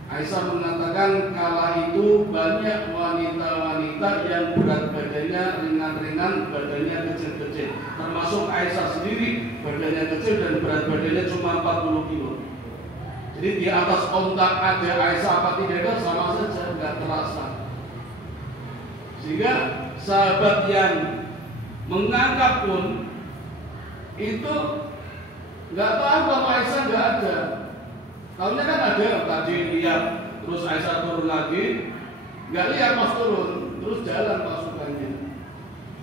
Aisyah mengatakan kala itu banyak wanita-wanita yang berat badannya ringan-ringan, badannya kecil-kecil. Termasuk Aisyah sendiri, badannya kecil dan berat badannya cuma 40 kilo. Jadi di atas ontak ada Aisyah apa tidak ada sama saja, nggak terasa. Sehingga sahabat yang mengangkat pun itu nggak tahu kalau Aisyah nggak ada. Tahunya kan ada, tadi lihat, terus Aisyah turun lagi, nggak lihat pas turun, terus jalan pasukannya.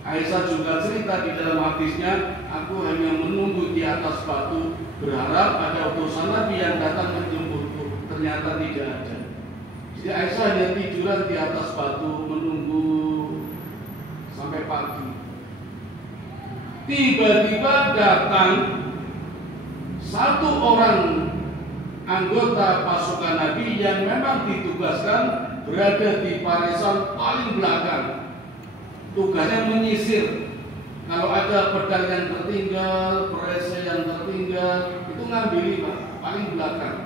Aisyah juga cerita di dalam hadisnya, aku hanya menunggu di atas batu, berharap ada utusan Nabi yang datang menjemputku. Ternyata tidak ada. Jadi Aisyah hanya tiduran di atas batu menunggu sampai pagi. Tiba-tiba datang satu orang anggota pasukan Nabi yang memang ditugaskan berada di barisan paling belakang. Tugasnya menyisir. Kalau ada pedang yang tertinggal, perisai yang tertinggal, itu ngambil Pak, paling belakang.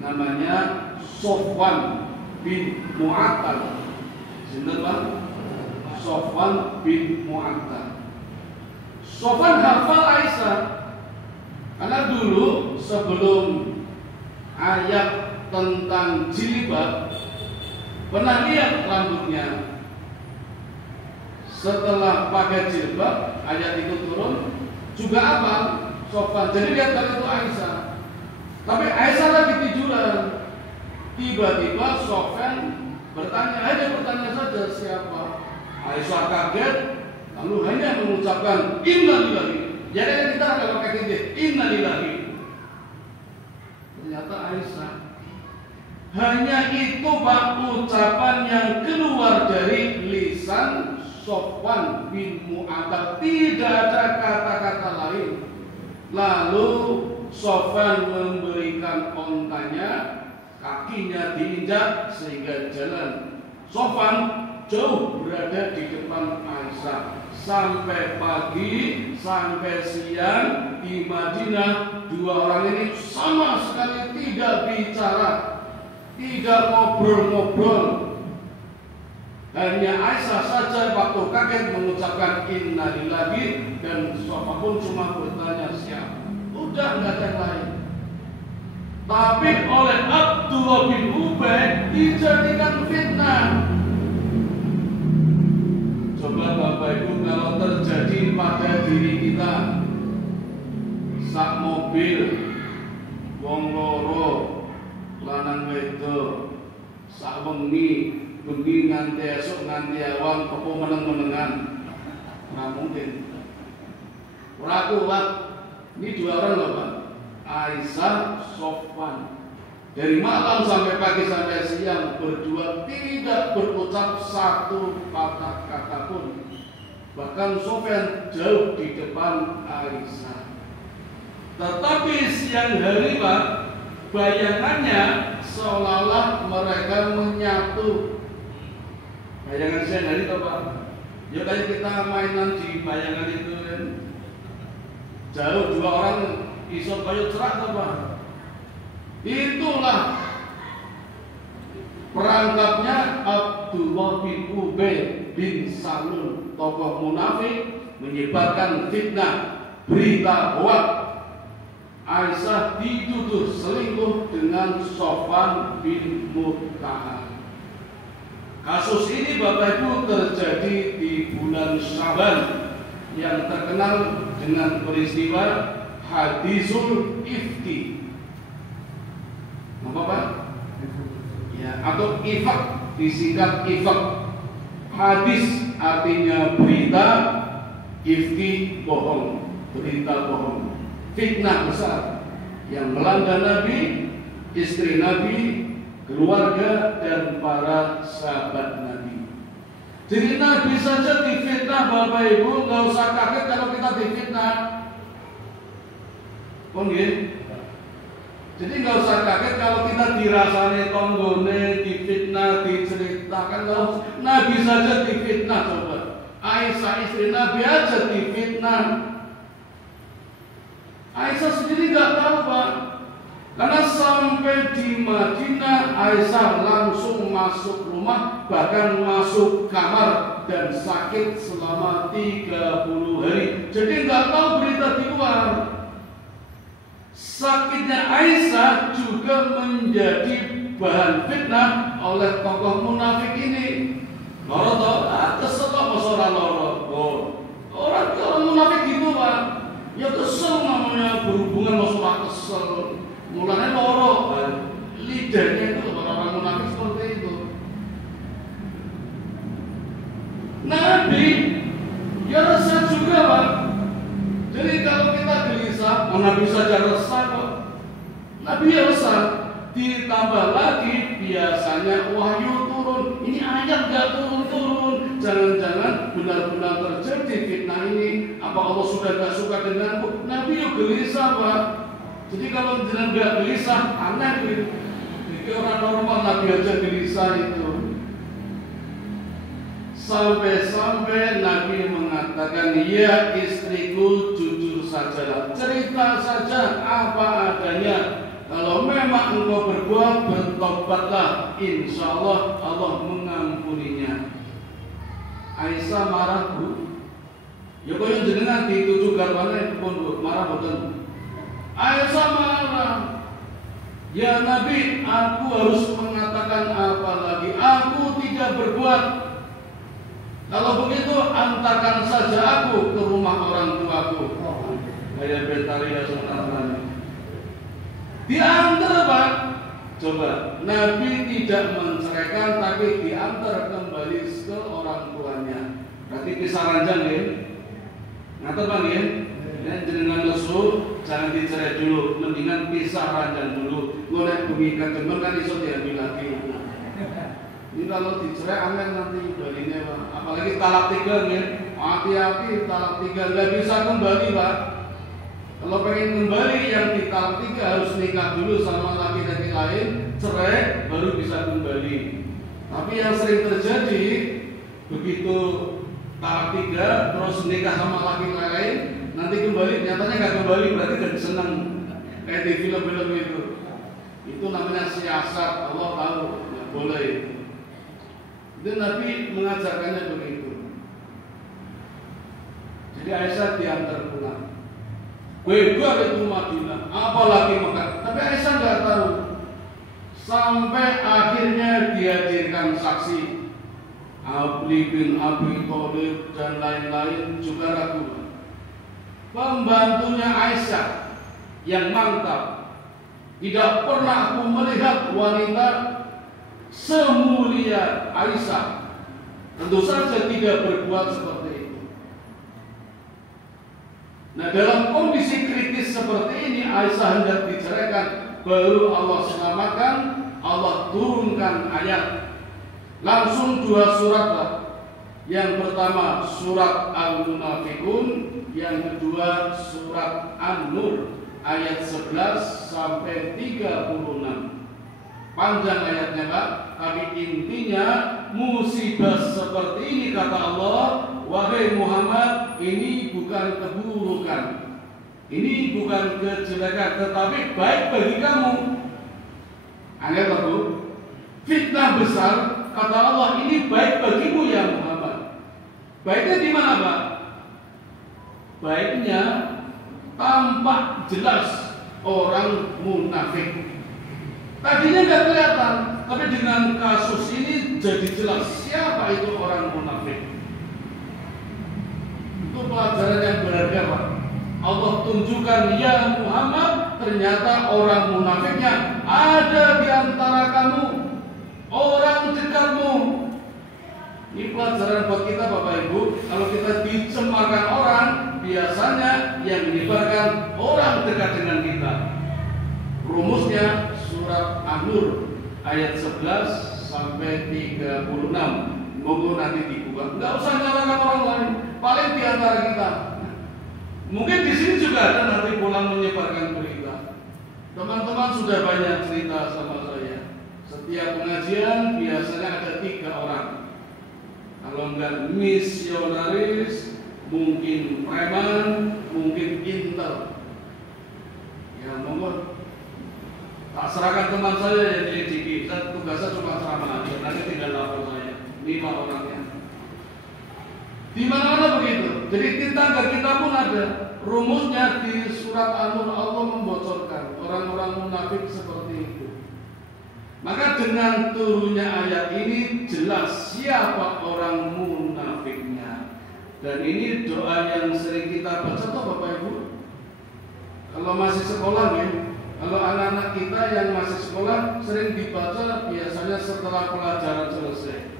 Namanya Sofwan bin Mu'attal. Sinten Pak? Sofwan bin Mu'attal. Sofwan hafal Aisyah. Karena dulu sebelum ayat tentang jilbab, pernah lihat rambutnya. Setelah pakai jilbab, ayat itu turun, juga hafal Sofwan. Jadi lihat kali itu Aisyah. Tapi Aisyah lagi tiduran. Tiba-tiba Sofwan bertanya, hanya bertanya saja siapa. Aisyah kaget, lalu hanya mengucapkan innalillahi. Jadi kita kalau kayak gitu, innalillahi. Ternyata Aisyah. Hanya itu Pak ucapan yang keluar dari lisan Sofwan bin Mu'attal, tidak ada kata-kata lain. Lalu Sofwan memberikan ontanya, kakinya diinjak sehingga jalan. Sofwan jauh berada di depan Aisyah. Sampai pagi, sampai siang di Madinah, dua orang ini sama sekali tidak bicara, tidak ngobrol-ngobrol. Hanya Aisyah saja waktu kaget mengucapkan innalillahi, dan siapapun cuma bertanya siapa. Udah nggak ada yang lain. Tapi oleh Abdullah bin Ubay dijadikan fitnah. Coba Bapak Ibu kalau terjadi pada diri kita, sak mobil, wong loro, lanang wedok, sak wengi nganti esuk nganti awan apa meneng-menengan. Nggak mungkin. Ora kuat. Ini dua orang loh Pak. Aisyah, Sofwan. Dari malam sampai pagi sampai siang berdua tidak berucap satu patah kata pun. Bahkan Sofwan jauh di depan Aisyah. Tetapi siang hari Pak, bayangannya seolah-olah mereka menyatu. Bayangan siang hari itu Pak. Ya kayak kita mainan di bayangan itu kan. Jauh dua orang iso kayu cerak tuh Pak. Itulah perangkapnya Abdullah bin Ubay bin Salul, tokoh munafik, menyebarkan fitnah, berita hoax. Aisyah dituduh selingkuh dengan Sofwan bin Mu'attal. Kasus ini Bapak Ibu terjadi di bulan Syawal yang terkenal dengan peristiwa Hadisul Ifki. Apa Pak? Ya, atau ifak, disingkat ifak. Hadis artinya berita, ifki bohong, berita bohong. Fitnah besar yang melanda Nabi, istri Nabi, keluarga dan para sahabat Nabi. Jadi Nabi saja difitnah Bapak Ibu, nggak usah kaget kalau kita difitnah. Jadi nggak usah kaget kalau kita dirasani tonggone, difitnah, diceritakan. Nabi saja difitnah coba. Aisyah istri Nabi aja difitnah. Aisyah sendiri nggak tahu Pak. Karena sampai di Madinah Aisyah langsung masuk rumah, bahkan masuk kamar dan sakit selama 30 hari. Jadi nggak tahu berita di luar. Sakitnya Aisyah juga menjadi bahan fitnah oleh tokoh munafik ini. Loro toh, kesel kok masalah loro. Orang munafik gitu Pak. Ya kesel namanya, berhubungan masalah kesel. Mulanya loro, lidahnya itu orang munafik seperti itu. Nabi ya resah juga Pak. Jadi kalau kita gelisah, Nabi saja resah kok. Nabi ya resah. Ditambah lagi biasanya wahyu turun. Ini ayat gak turun-turun. Jangan-jangan benar-benar terjadi fitnah ini. Apa Allah sudah gak suka denganku? Nabi ya gelisah Pak. Jadi kalau jangan gak gelisah, aneh gitu. Jadi orang normal Nabi aja gelisah itu. Sampai-sampai Nabi mengatakan, ya istriku jujur sajalah, cerita saja apa adanya. Kalau memang engkau berbuat, bertobatlah, insya Allah Allah mengampuninya. Aisyah marah Bu. Ya kau yang jenengan dituju garwane pun marah betul. Aisyah marah. Ya Nabi, aku harus mengatakan apa lagi? Aku tidak berbuat. Kalau begitu antarkan saja aku ke rumah orang tuaku. Kayak Betari ya saudara. Diantar Pak. Coba Nabi tidak menceraikan, tapi diantar kembali ke orang tuanya. Berarti pisah ranjang ya. Ngatur Bang ya. Dan jenengan lesu jangan dicerai dulu, mendingan pisah ranjang dulu. Gue naik bumi kedemen kan iso diambil lagi. Ini kalau dicerai aman nanti balinya Pak. Apalagi talak 3 ya. Hati-hati talak 3 nggak bisa kembali Pak. Kalau pengen kembali yang di talak 3 harus nikah dulu sama laki-laki lain, cerai baru bisa kembali. Tapi yang sering terjadi begitu talak 3 terus nikah sama laki-laki lain, nanti kembali nyatanya nggak kembali, berarti gak senang kayak di film-film itu. Itu namanya siasat, Allah tahu nggak boleh. Dan Nabi mengajarkannya begitu. Jadi Aisyah diantar pulang. Beda itu Madinah, apalagi Mekah. Tapi Aisyah nggak tahu. Sampai akhirnya dihadirkan saksi Ali bin Abi Thalib dan lain-lain juga ragu. Pembantunya Aisyah yang mantap. Tidak pernah aku melihat wanita semulia Aisyah. Tentu saja tidak berbuat seperti itu. Nah, dalam kondisi kritis seperti ini Aisyah hendak diceraikan, baru Allah selamatkan, Allah turunkan ayat. Langsung 2 surat lah. Yang pertama surat Al-Munafiqun, yang kedua surat An-Nur ayat 11 sampai 36. Panjang ayatnya Pak, tapi intinya musibah seperti ini kata Allah, wahai Muhammad, ini bukan keburukan, ini bukan kejelekan, tetapi baik bagi kamu. Aneh Bu, fitnah besar kata Allah, ini baik bagimu ya Muhammad. Baiknya di mana Pak? Baiknya tampak jelas orang munafik. Tadinya nggak kelihatan, tapi dengan kasus ini jadi jelas siapa itu orang munafik. Itu pelajaran yang berharga Pak. Allah tunjukkan ya Muhammad, ternyata orang munafiknya ada di antara kamu, orang dekatmu. Ini pelajaran buat kita Bapak Ibu. Kalau kita dicemarkan orang, biasanya yang menyebarkan orang dekat dengan kita. Rumusnya surat An-Nur ayat 11 sampai 36. Moga nanti dibuka. Pak. Nggak usah nyalakan orang lain, paling di antara kita. Mungkin di sini juga ada nanti pulang menyebarkan berita. Teman-teman sudah banyak cerita sama saya. Setiap pengajian biasanya ada 3 orang. Kalau enggak misionaris, mungkin preman, mungkin intel. Ya monggo, tak serahkan teman saya yang di EJG. Saya tugasnya cuma ceramah aja, nanti tinggal lapor saya. 5 orangnya. Di mana-mana begitu. Jadi tetangga kita pun ada. Rumusnya di surat An-Nur Allah membocorkan orang-orang munafik seperti itu. Maka dengan turunnya ayat ini jelas siapa orang munafiknya. Dan ini doa yang sering kita baca tuh Bapak Ibu. Kalau masih sekolah ya, kalau anak-anak kita yang masih sekolah sering dibaca biasanya setelah pelajaran selesai.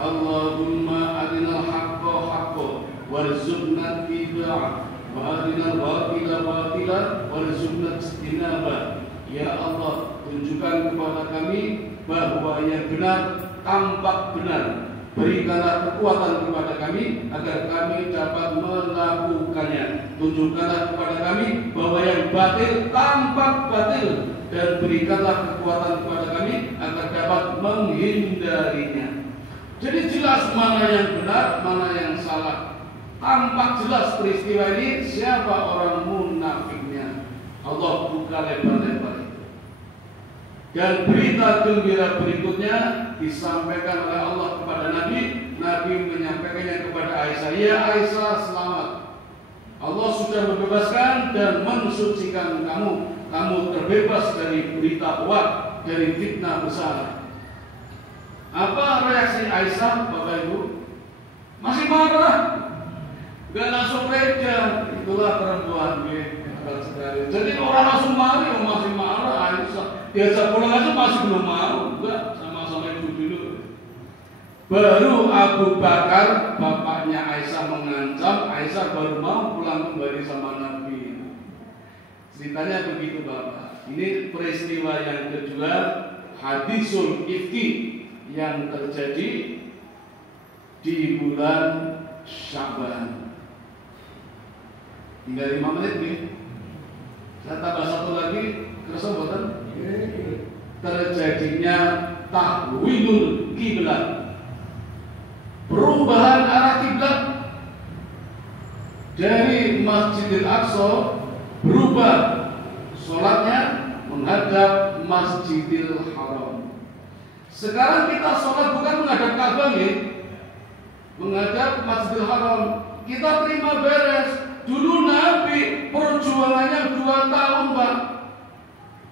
Allahumma arinal haqqa haqqa warzuqna ittiba'ah wa arinal batila batila warzuqna ijtinabah. Ya Allah, tunjukkan kepada kami bahwa yang benar tampak benar. Berikanlah kekuatan kepada kami agar kami dapat melakukannya. Tunjukkanlah kepada kami bahwa yang batil tampak batil, dan berikanlah kekuatan kepada kami agar dapat menghindarinya. Jadi jelas mana yang benar, mana yang salah. Tampak jelas peristiwa ini siapa orang munafiknya. Allah buka lebar-lebar itu. Dan berita gembira berikutnya disampaikan oleh Allah kepada Nabi. Nabi menyampaikannya kepada Aisyah. Ya Aisyah, selamat. Allah sudah membebaskan dan mensucikan kamu. Kamu terbebas dari berita hoak, dari fitnah besar. Apa reaksi Aisyah, Bapak Ibu? Masih marah, gak langsung reda. Itulah perempuan. Jadi orang langsung marah, masih marah. Aisyah diajak pulang aja masih belum mau. Enggak, sama-sama ibu dulu. Baru Abu Bakar, bapaknya Aisyah, mengancam. Aisyah baru mau pulang kembali sama Nabi. Ceritanya begitu Bapak. Ini peristiwa yang kedua, hadisul ifki, yang terjadi di bulan Sya'ban. Tinggal 5 menit nih. Saya tambah 1 lagi. Kerasa buatan? Terjadinya tahwilul kiblat, perubahan arah kiblat dari Masjidil Aqsa, berubah sholatnya menghadap Masjidil Haram. Sekarang kita sholat bukan menghadap Ka'bah ya, menghadap Masjidil Haram. Kita terima beres. Dulu Nabi perjuangannya 2 tahun Pak.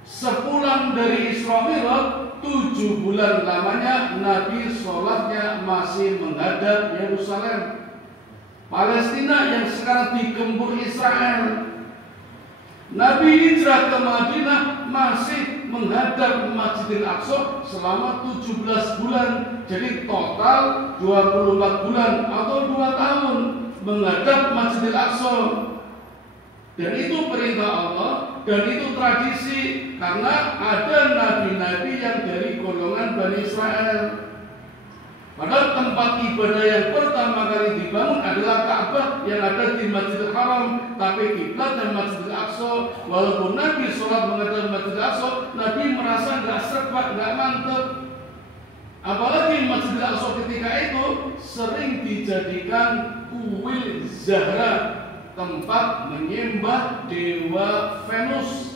Sepulang dari Isra Mi'raj, 7 bulan lamanya Nabi sholatnya masih menghadap Yerusalem, Palestina yang sekarang digempur Israel. Nabi hijrah ke Madinah masih menghadap Masjidil Aqsa selama 17 bulan. Jadi total 24 bulan atau 2 tahun menghadap Masjidil Aqsa. Dan itu perintah Allah, dan itu tradisi, karena ada nabi-nabi yang dari golongan Bani Israel. Padahal tempat ibadah yang pertama kali dibangun adalah Ka'bah yang ada di Masjidil Haram, tapi kiblatnya Masjidil Aqsa. Walaupun Nabi sholat menghadap Masjidil Aqsa, Nabi merasa nggak serba, nggak mantap. Apalagi Masjidil Aqsa ketika itu sering dijadikan kuil Zahra, tempat menyembah dewa Venus,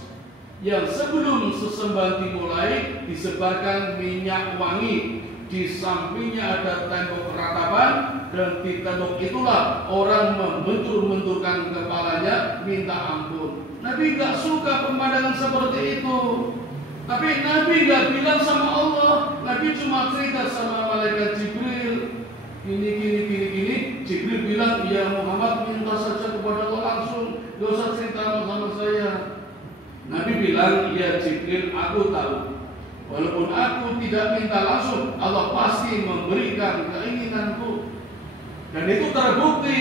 yang sebelum sesembahan dimulai disebarkan minyak wangi. Di sampingnya ada tembok ratapan, dan di tembok itulah orang membentur-benturkan kepalanya minta ampun. Nabi gak suka pemandangan seperti itu. Tapi Nabi gak bilang sama Allah. Nabi cuma cerita sama malaikat Jibril, gini. Jibril bilang, ya Muhammad, minta saja kepada Allah langsung, gak usah cerita sama saya. Nabi bilang, ya Jibril, aku tahu. Walaupun aku tidak minta langsung, Allah pasti memberikan keinginanku. Dan itu terbukti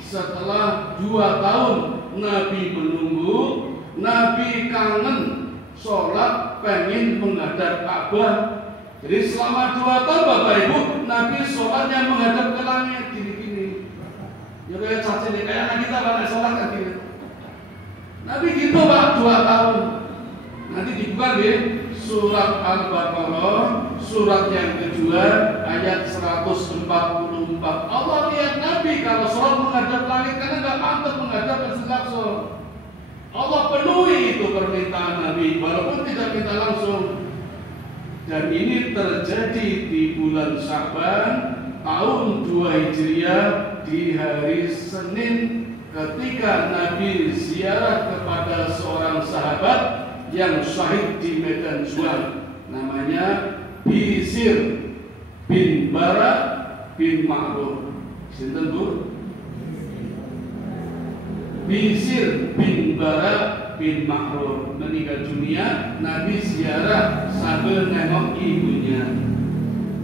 setelah 2 tahun Nabi menunggu. Nabi kangen sholat, pengen menghadap Ka'bah. Jadi selama 2 tahun Bapak Ibu, Nabi sholatnya menghadap ke langit gini-gini. Ya kayak caci nih, kayak anak kita pada sholat kan gini. Nabi gitu Pak 2 tahun. Nanti dibuka deh surat Al-Baqarah, surat yang kedua ayat 144. Allah lihat Nabi kalau sholat menghadap langit karena nggak pantas menghadap Masjidil Aqsa. Allah penuhi itu permintaan Nabi walaupun tidak minta langsung. Dan ini terjadi di bulan Sya'ban tahun 2 Hijriah di hari Senin ketika Nabi ziarah kepada seorang sahabat yang syahid di medan juang, namanya Bisir bin Bara bin Ma'ruf. Sinten Bu? Bisir bin Bara bin Ma'ruf meninggal dunia. Nabi ziarah sambil nengok ibunya.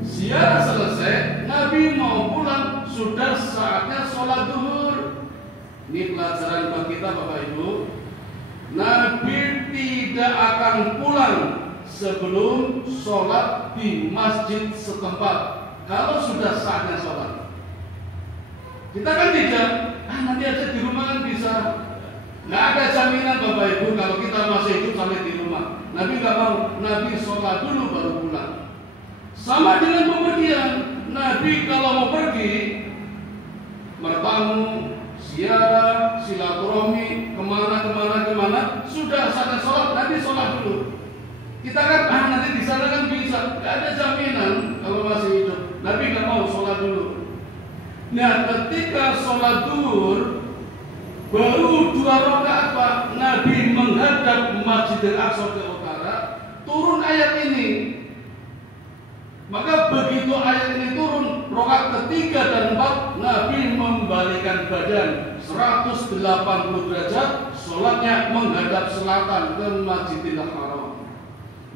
Ziarah selesai, Nabi mau pulang, sudah saatnya sholat duhur. Ini pelajaran buat kita Bapak Ibu. Nabi tidak akan pulang sebelum sholat di masjid setempat. Kalau sudah saatnya sholat, kita kan tidak, nanti aja di rumah kan bisa. Nggak ada jaminan Bapak Ibu kalau kita masih hidup sampai di rumah. Nabi nggak mau, Nabi sholat dulu baru pulang. Sama dengan pemergian, Nabi kalau mau pergi, bertamu, ziarah, silaturahmi, kemana, sudah saatnya sholat, Nabi sholat dulu. Kita kan, nanti di sana kan bisa, nggak ada jaminan kalau masih hidup. Nabi nggak mau sholat dulu. Nah, ketika sholat duhur, baru 2 rakaat Pak, Nabi menghadap Masjidil Aqsa ke utara, turun ayat ini. Maka begitu ayat ini turun, rakaat ketiga dan 4, Nabi membalikan badan 180 derajat, sholatnya menghadap selatan ke Masjidil Haram.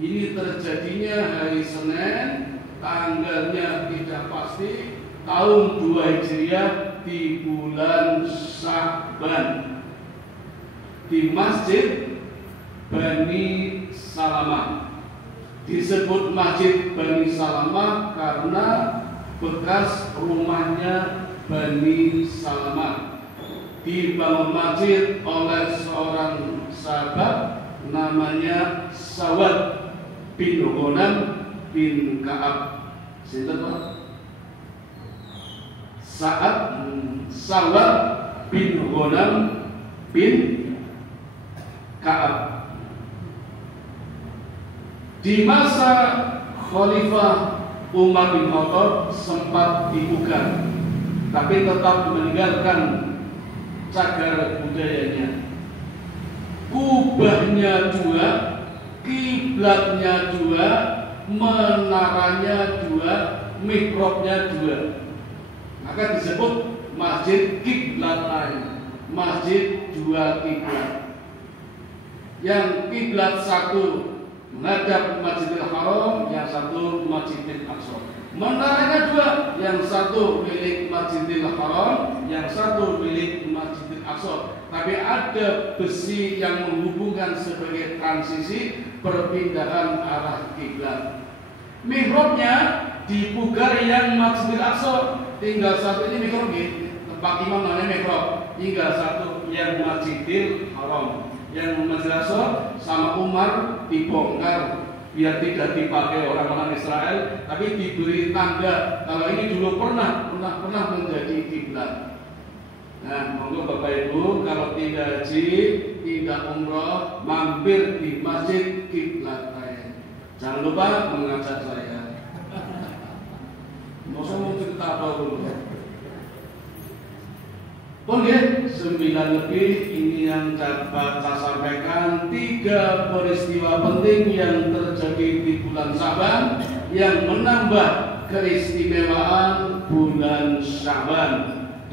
Ini terjadinya hari Senin, tanggalnya tidak pasti, tahun 2 Hijriah di bulan Sya'ban di Masjid Bani Salamah. Disebut Masjid Bani Salamah karena bekas rumahnya Bani Salamah. Dibangun masjid oleh seorang sahabat namanya Sawad bin Ghanam bin Ka'ab. Sinten Pak? Sawad bin Ghanam bin Ka'ab. Di masa Khalifah Umar bin Khattab sempat dibuka, tapi tetap meninggalkan cagar budayanya. Kubahnya 2, kiblatnya 2, menaranya 2, mihrabnya 2. Maka disebut Masjid Kiblatain, Masjid 2 kiblat. Yang kiblat 1 menghadap Masjidil Haram, yang 1 Masjidil Aqsa. Menaranya 2, yang 1 milik Masjidil Haram, yang 1 milik Masjidil Aqsa. Tapi ada besi yang menghubungkan sebagai transisi perpindahan arah kiblat. Mihrabnya dipugar yang Masjidil Aqsa. Tinggal 1 ini mihrab, tempat imam namanya mihrab. Tinggal 1 yang Masjidil Haram. Yang Masjidil Aqsa sama Umar dibongkar biar tidak dipakai orang-orang Israel, tapi diberi tanda kalau ini dulu pernah menjadi kiblat. Nah, monggo Bapak Ibu kalau tidak haji, tidak umroh, mampir di Masjid Kiblatain. Jangan lupa mengajak saya. Mau cerita apa dulu? Oke, 9 lebih ini yang dapat saya sampaikan. 3 peristiwa penting yang terjadi di bulan Sya'ban yang menambah keistimewaan bulan Sya'ban.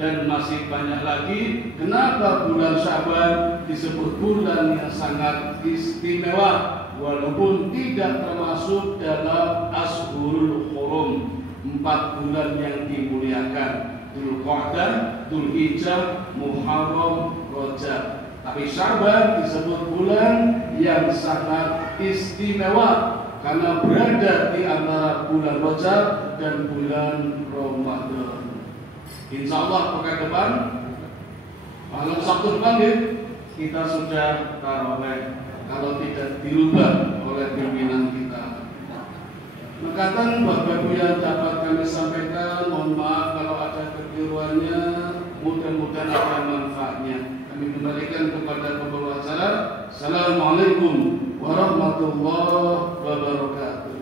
Dan masih banyak lagi kenapa bulan Sya'ban disebut bulan yang sangat istimewa walaupun tidak termasuk dalam Ashurul Hurum, 4 bulan yang dimuliakan. Dzulqa'dah, Dzulhijjah, Muharram, Rajab. Tapi Sya'ban disebut bulan yang sangat istimewa karena berada di antara bulan Rajab dan bulan Ramadan. Insya Allah pekan depan, malam Sabtu depan kita sudah tarawih kalau tidak dirubah oleh pimpinan kita. Makatan Bapak Ibu yang dapat kami sampaikan, mohon maaf kalau ada kekeliruannya, mudah-mudahan ada manfaatnya. Kami kembalikan kepada pembawa acara. Assalamualaikum warahmatullahi wabarakatuh.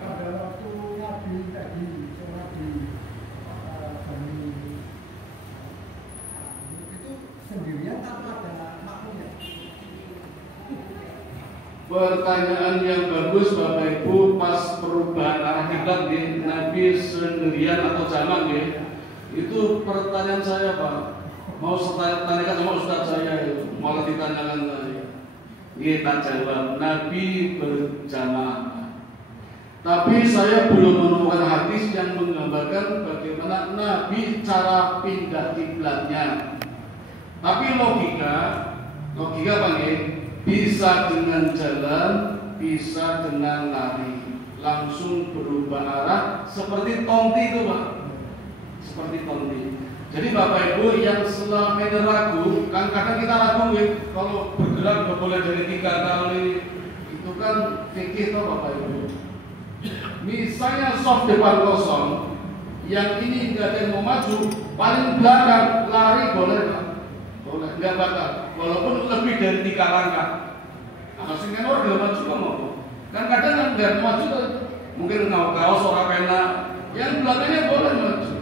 Pada waktu Nabi tadi sholat di Bani itu sendirian tanpa ada makmumnya. Pertanyaan yang bagus Bapak Ibu, pas perubahan arah kiblat Nabi sendirian atau jamak itu pertanyaan saya Pak. Mau saya tanyakan sama Ustaz saya, malah ditanyakan saya. Kita jawab Nabi berjamaah. Tapi saya belum menemukan hadis yang menggambarkan bagaimana Nabi cara pindah kiblatnya. Tapi logika apa nih? Bisa dengan jalan, bisa dengan lari, langsung berubah arah seperti tonti itu Pak. Seperti tonti. Jadi Bapak Ibu yang selama ini ragu, kan kadang kita ragu kalau bergerak nggak boleh dari 3 kali, itu kan fikih toh Bapak Ibu. Misalnya soft depan kosong, yang ini nggak ada yang mau maju, paling belakang lari boleh Pak? Boleh, nggak batal. Walaupun lebih dari 3 langkah. Masing kan orang nggak maju kan mau? Kan kadang kan nggak maju, mungkin nggak kaos orang pena, yang belakangnya boleh maju.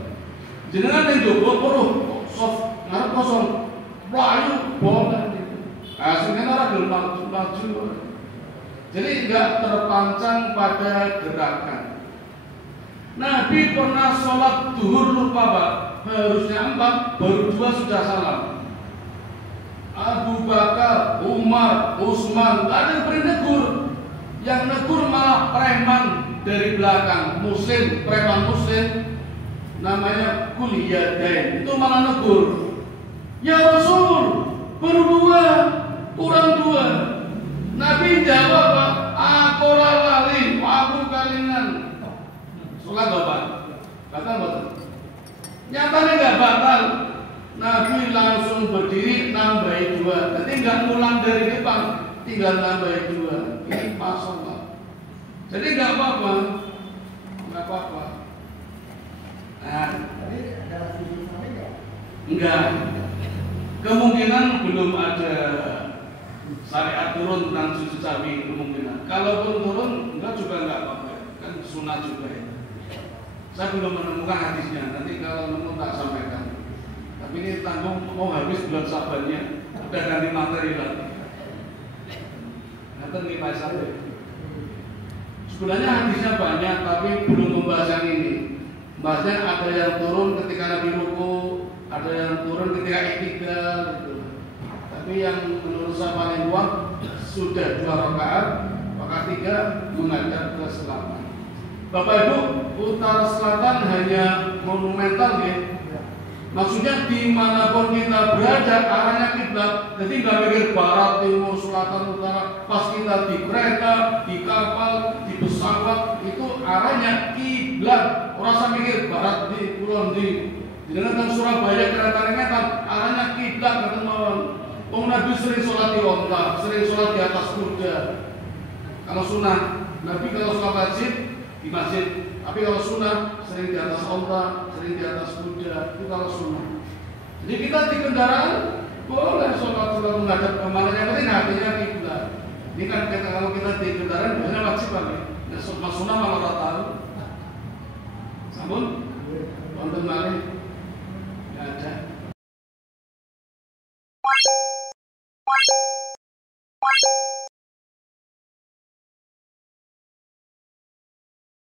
Jenengan yang jogo peruh soft ngarep kosong, layu boleh. Aslinya orang belum maju. Jadi nggak terpancang pada gerakan. Nabi pernah sholat duhur lupa Pak, harusnya 4, baru 2 sudah salam. Abu Bakar, Umar, Utsman, nggak ada yang beri negur. Yang negur malah preman dari belakang, muslim, preman muslim, namanya Kuliyadain, itu malah negur. Ya Rasul, baru 2, kurang 2. Nabi jawab Pak, aku lali, aku kalingan. Sholat Bapak, batal betul. Nyatanya nggak batal. Nabi langsung berdiri nambahin 2. Jadi nggak ngulang dari depan, tinggal nambahin 2. Ini pasal Pak. Jadi nggak apa-apa, nggak apa-apa. Nah, Tadi ada sujud sawi nggak? enggak. Kemungkinan belum ada syariat turun tentang sujud sawi, kemungkinan. Kalaupun turun, enggak juga enggak apa-apa. Kan sunat juga ya. Saya belum menemukan hadisnya. Nanti kalau nemu tak sampaikan. Tapi ini tanggung mau habis bulan Sabannya, udah ganti materi lagi. Nanti nih Pak Sari. Sebenarnya hadisnya banyak, tapi belum membahas yang ini. Bahasnya ada yang turun ketika Nabi ruku, ada yang turun ketika iktidal gitu. Tapi yang menurut saya paling kuat sudah 2 rakaat, maka 3 menghadap ke selatan. Bapak Ibu, utara selatan hanya monumental ya. Maksudnya dimanapun kita berada arahnya kiblat. Jadi nggak mikir barat, timur, selatan, utara. Pas kita di kereta, di kapal, di pesawat itu arahnya kiblat. Orang saya mikir barat di kulon di. Dengan Surabaya kereta rengetan arahnya kiblat kata mawon. Nabi sering sholat di onta, sering sholat di atas kuda. Kalau sunnah, Nabi kalau sholat wajib di masjid. Tapi kalau sunnah sering di atas onta, sering di atas kuda, itu kalau sunnah. Jadi kita di kendaraan boleh sholat menghadap kemana, yang penting hatinya kiblat. Ini kan kalau kita di kendaraan biasanya wajib kan ya. Mas sunnah malah tak tahu. Sampun, wonten malih nggak ada.